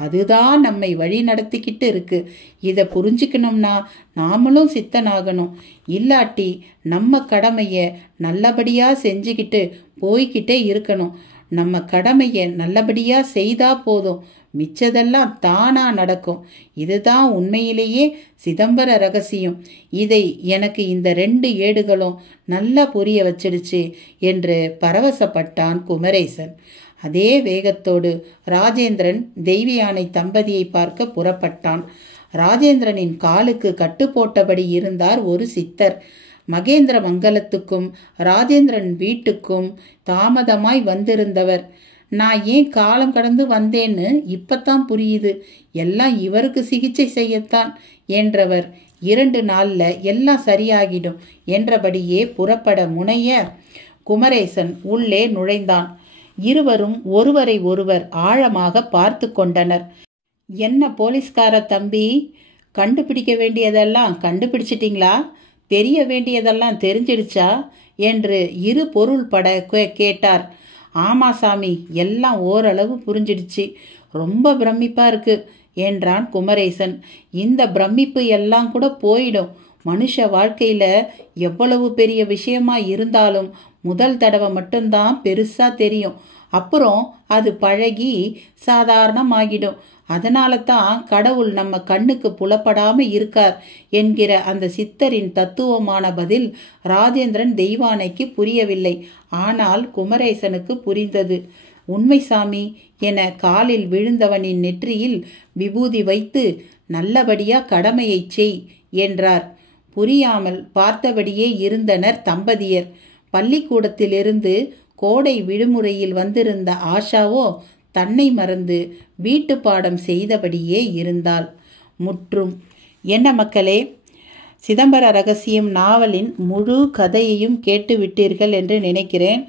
அதுதான் நம்மை வழி நடத்திக்கிட்டு இருக்கு. இதை புரிஞ்சுக்கணும்னா நாமளும் சித்தனாகணும். இல்லாட்டி நம்ம கடமையை நல்லபடியா செஞ்சுக்கிட்டு போய்கிட்டே இருக்கணும். நம்ம கடமையை நல்லபடியா செய்தா போதும், மிச்சதெல்லாம் தானா நடக்கும். இதுதான் உண்மையிலேயே சிதம்பர ரகசியம். இதை எனக்கு இந்த 2 ஏடுகளும் நல்லா புரிய வச்சிடுச்சு என்று பரவசப்பட்டான் குமரேசன். அதே வேகத்தோடு ராஜேந்திரன் தெய்வயானை தம்பதியை பார்க்க புறப்பட்டான். ராஜேந்திரனின் காலுக்கு கட்டு போட்டபடி இருந்தார் ஒரு சித்தர். மகேந்திர மங்கலத்துக்கும் ராஜேந்திரன் வீட்டுக்கும் தாமதமாய் வந்திருந்தவர். நான் ஏன் காலம் கடந்து வந்தேன்னு இப்பத்தான் புரியுது, எல்லாம் இவருக்கு சிகிச்சை செய்யத்தான் என்றவர். 2 நாள்ல எல்லாம் சரியாகிடும் என்றபடியே புறப்பட முனைய குமரேசன் உள்ளே நுழைந்தான். இருவரும் ஒருவரை ஒருவர் ஆழமாக பார்த்து கொண்டனர். என்ன போலீஸ்கார தம்பி, கண்டுபிடிக்க வேண்டியதெல்லாம் கண்டுபிடிச்சிட்டிங்களா? தெரிய வேண்டியதெல்லாம் தெரிஞ்சிடுச்சா என்று இரு பொருள் பட கேட்டார். ஆமா சாமி, எல்லாம் ஓரளவு புரிஞ்சிடுச்சு. ரொம்ப பிரமிப்பா இருக்கு என்றான் குமரேசன். இந்த பிரமிப்பு எல்லாம் கூட போயிடும். மனுஷ வாழ்க்கையில எவ்வளவு பெரிய விஷயமா இருந்தாலும் முதல் தடவை மட்டும்தான் பெருசா தெரியும். அப்புறம் அது பழகி சாதாரணமாகிடும். அதனால தான் கடவுள் நம்ம கண்ணுக்கு புலப்படாம இருக்கார் என்கிற அந்த சித்தரின் தத்துவமான பதில் ராஜேந்திரன் தெய்வானைக்கு புரியவில்லை. ஆனால் குமரேசனுக்கு புரிந்தது. உண்மை சாமி என காலில் விழுந்தவனின் நெற்றியில் விபூதி வைத்து நல்லபடியா கடமையை செய் என்றார். புரியாமல் பார்த்தபடியே இருந்தனர் தம்பதியர். பள்ளிக்கூடத்திலிருந்து கோடை விடுமுறையில் வந்திருந்த ஆஷாவோ தன்னை மறந்து வீட்டு பாடம் செய்தபடியே இருந்தாள். முற்றும். என்ன மக்களே, சிதம்பர ரகசியம் நாவலின் முழு கதையையும் கேட்டுவிட்டீர்கள் என்று நினைக்கிறேன்.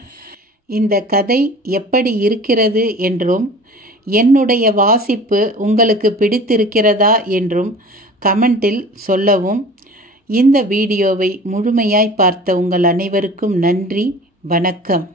இந்த கதை எப்படி இருக்கிறது என்றும் என்னுடைய வாசிப்பு உங்களுக்கு பிடித்திருக்கிறதா என்றும் கமெண்டில் சொல்லவும். இந்த வீடியோவை முழுமையாய் பார்த்த உங்கள் அனைவருக்கும் நன்றி. வணக்கம்.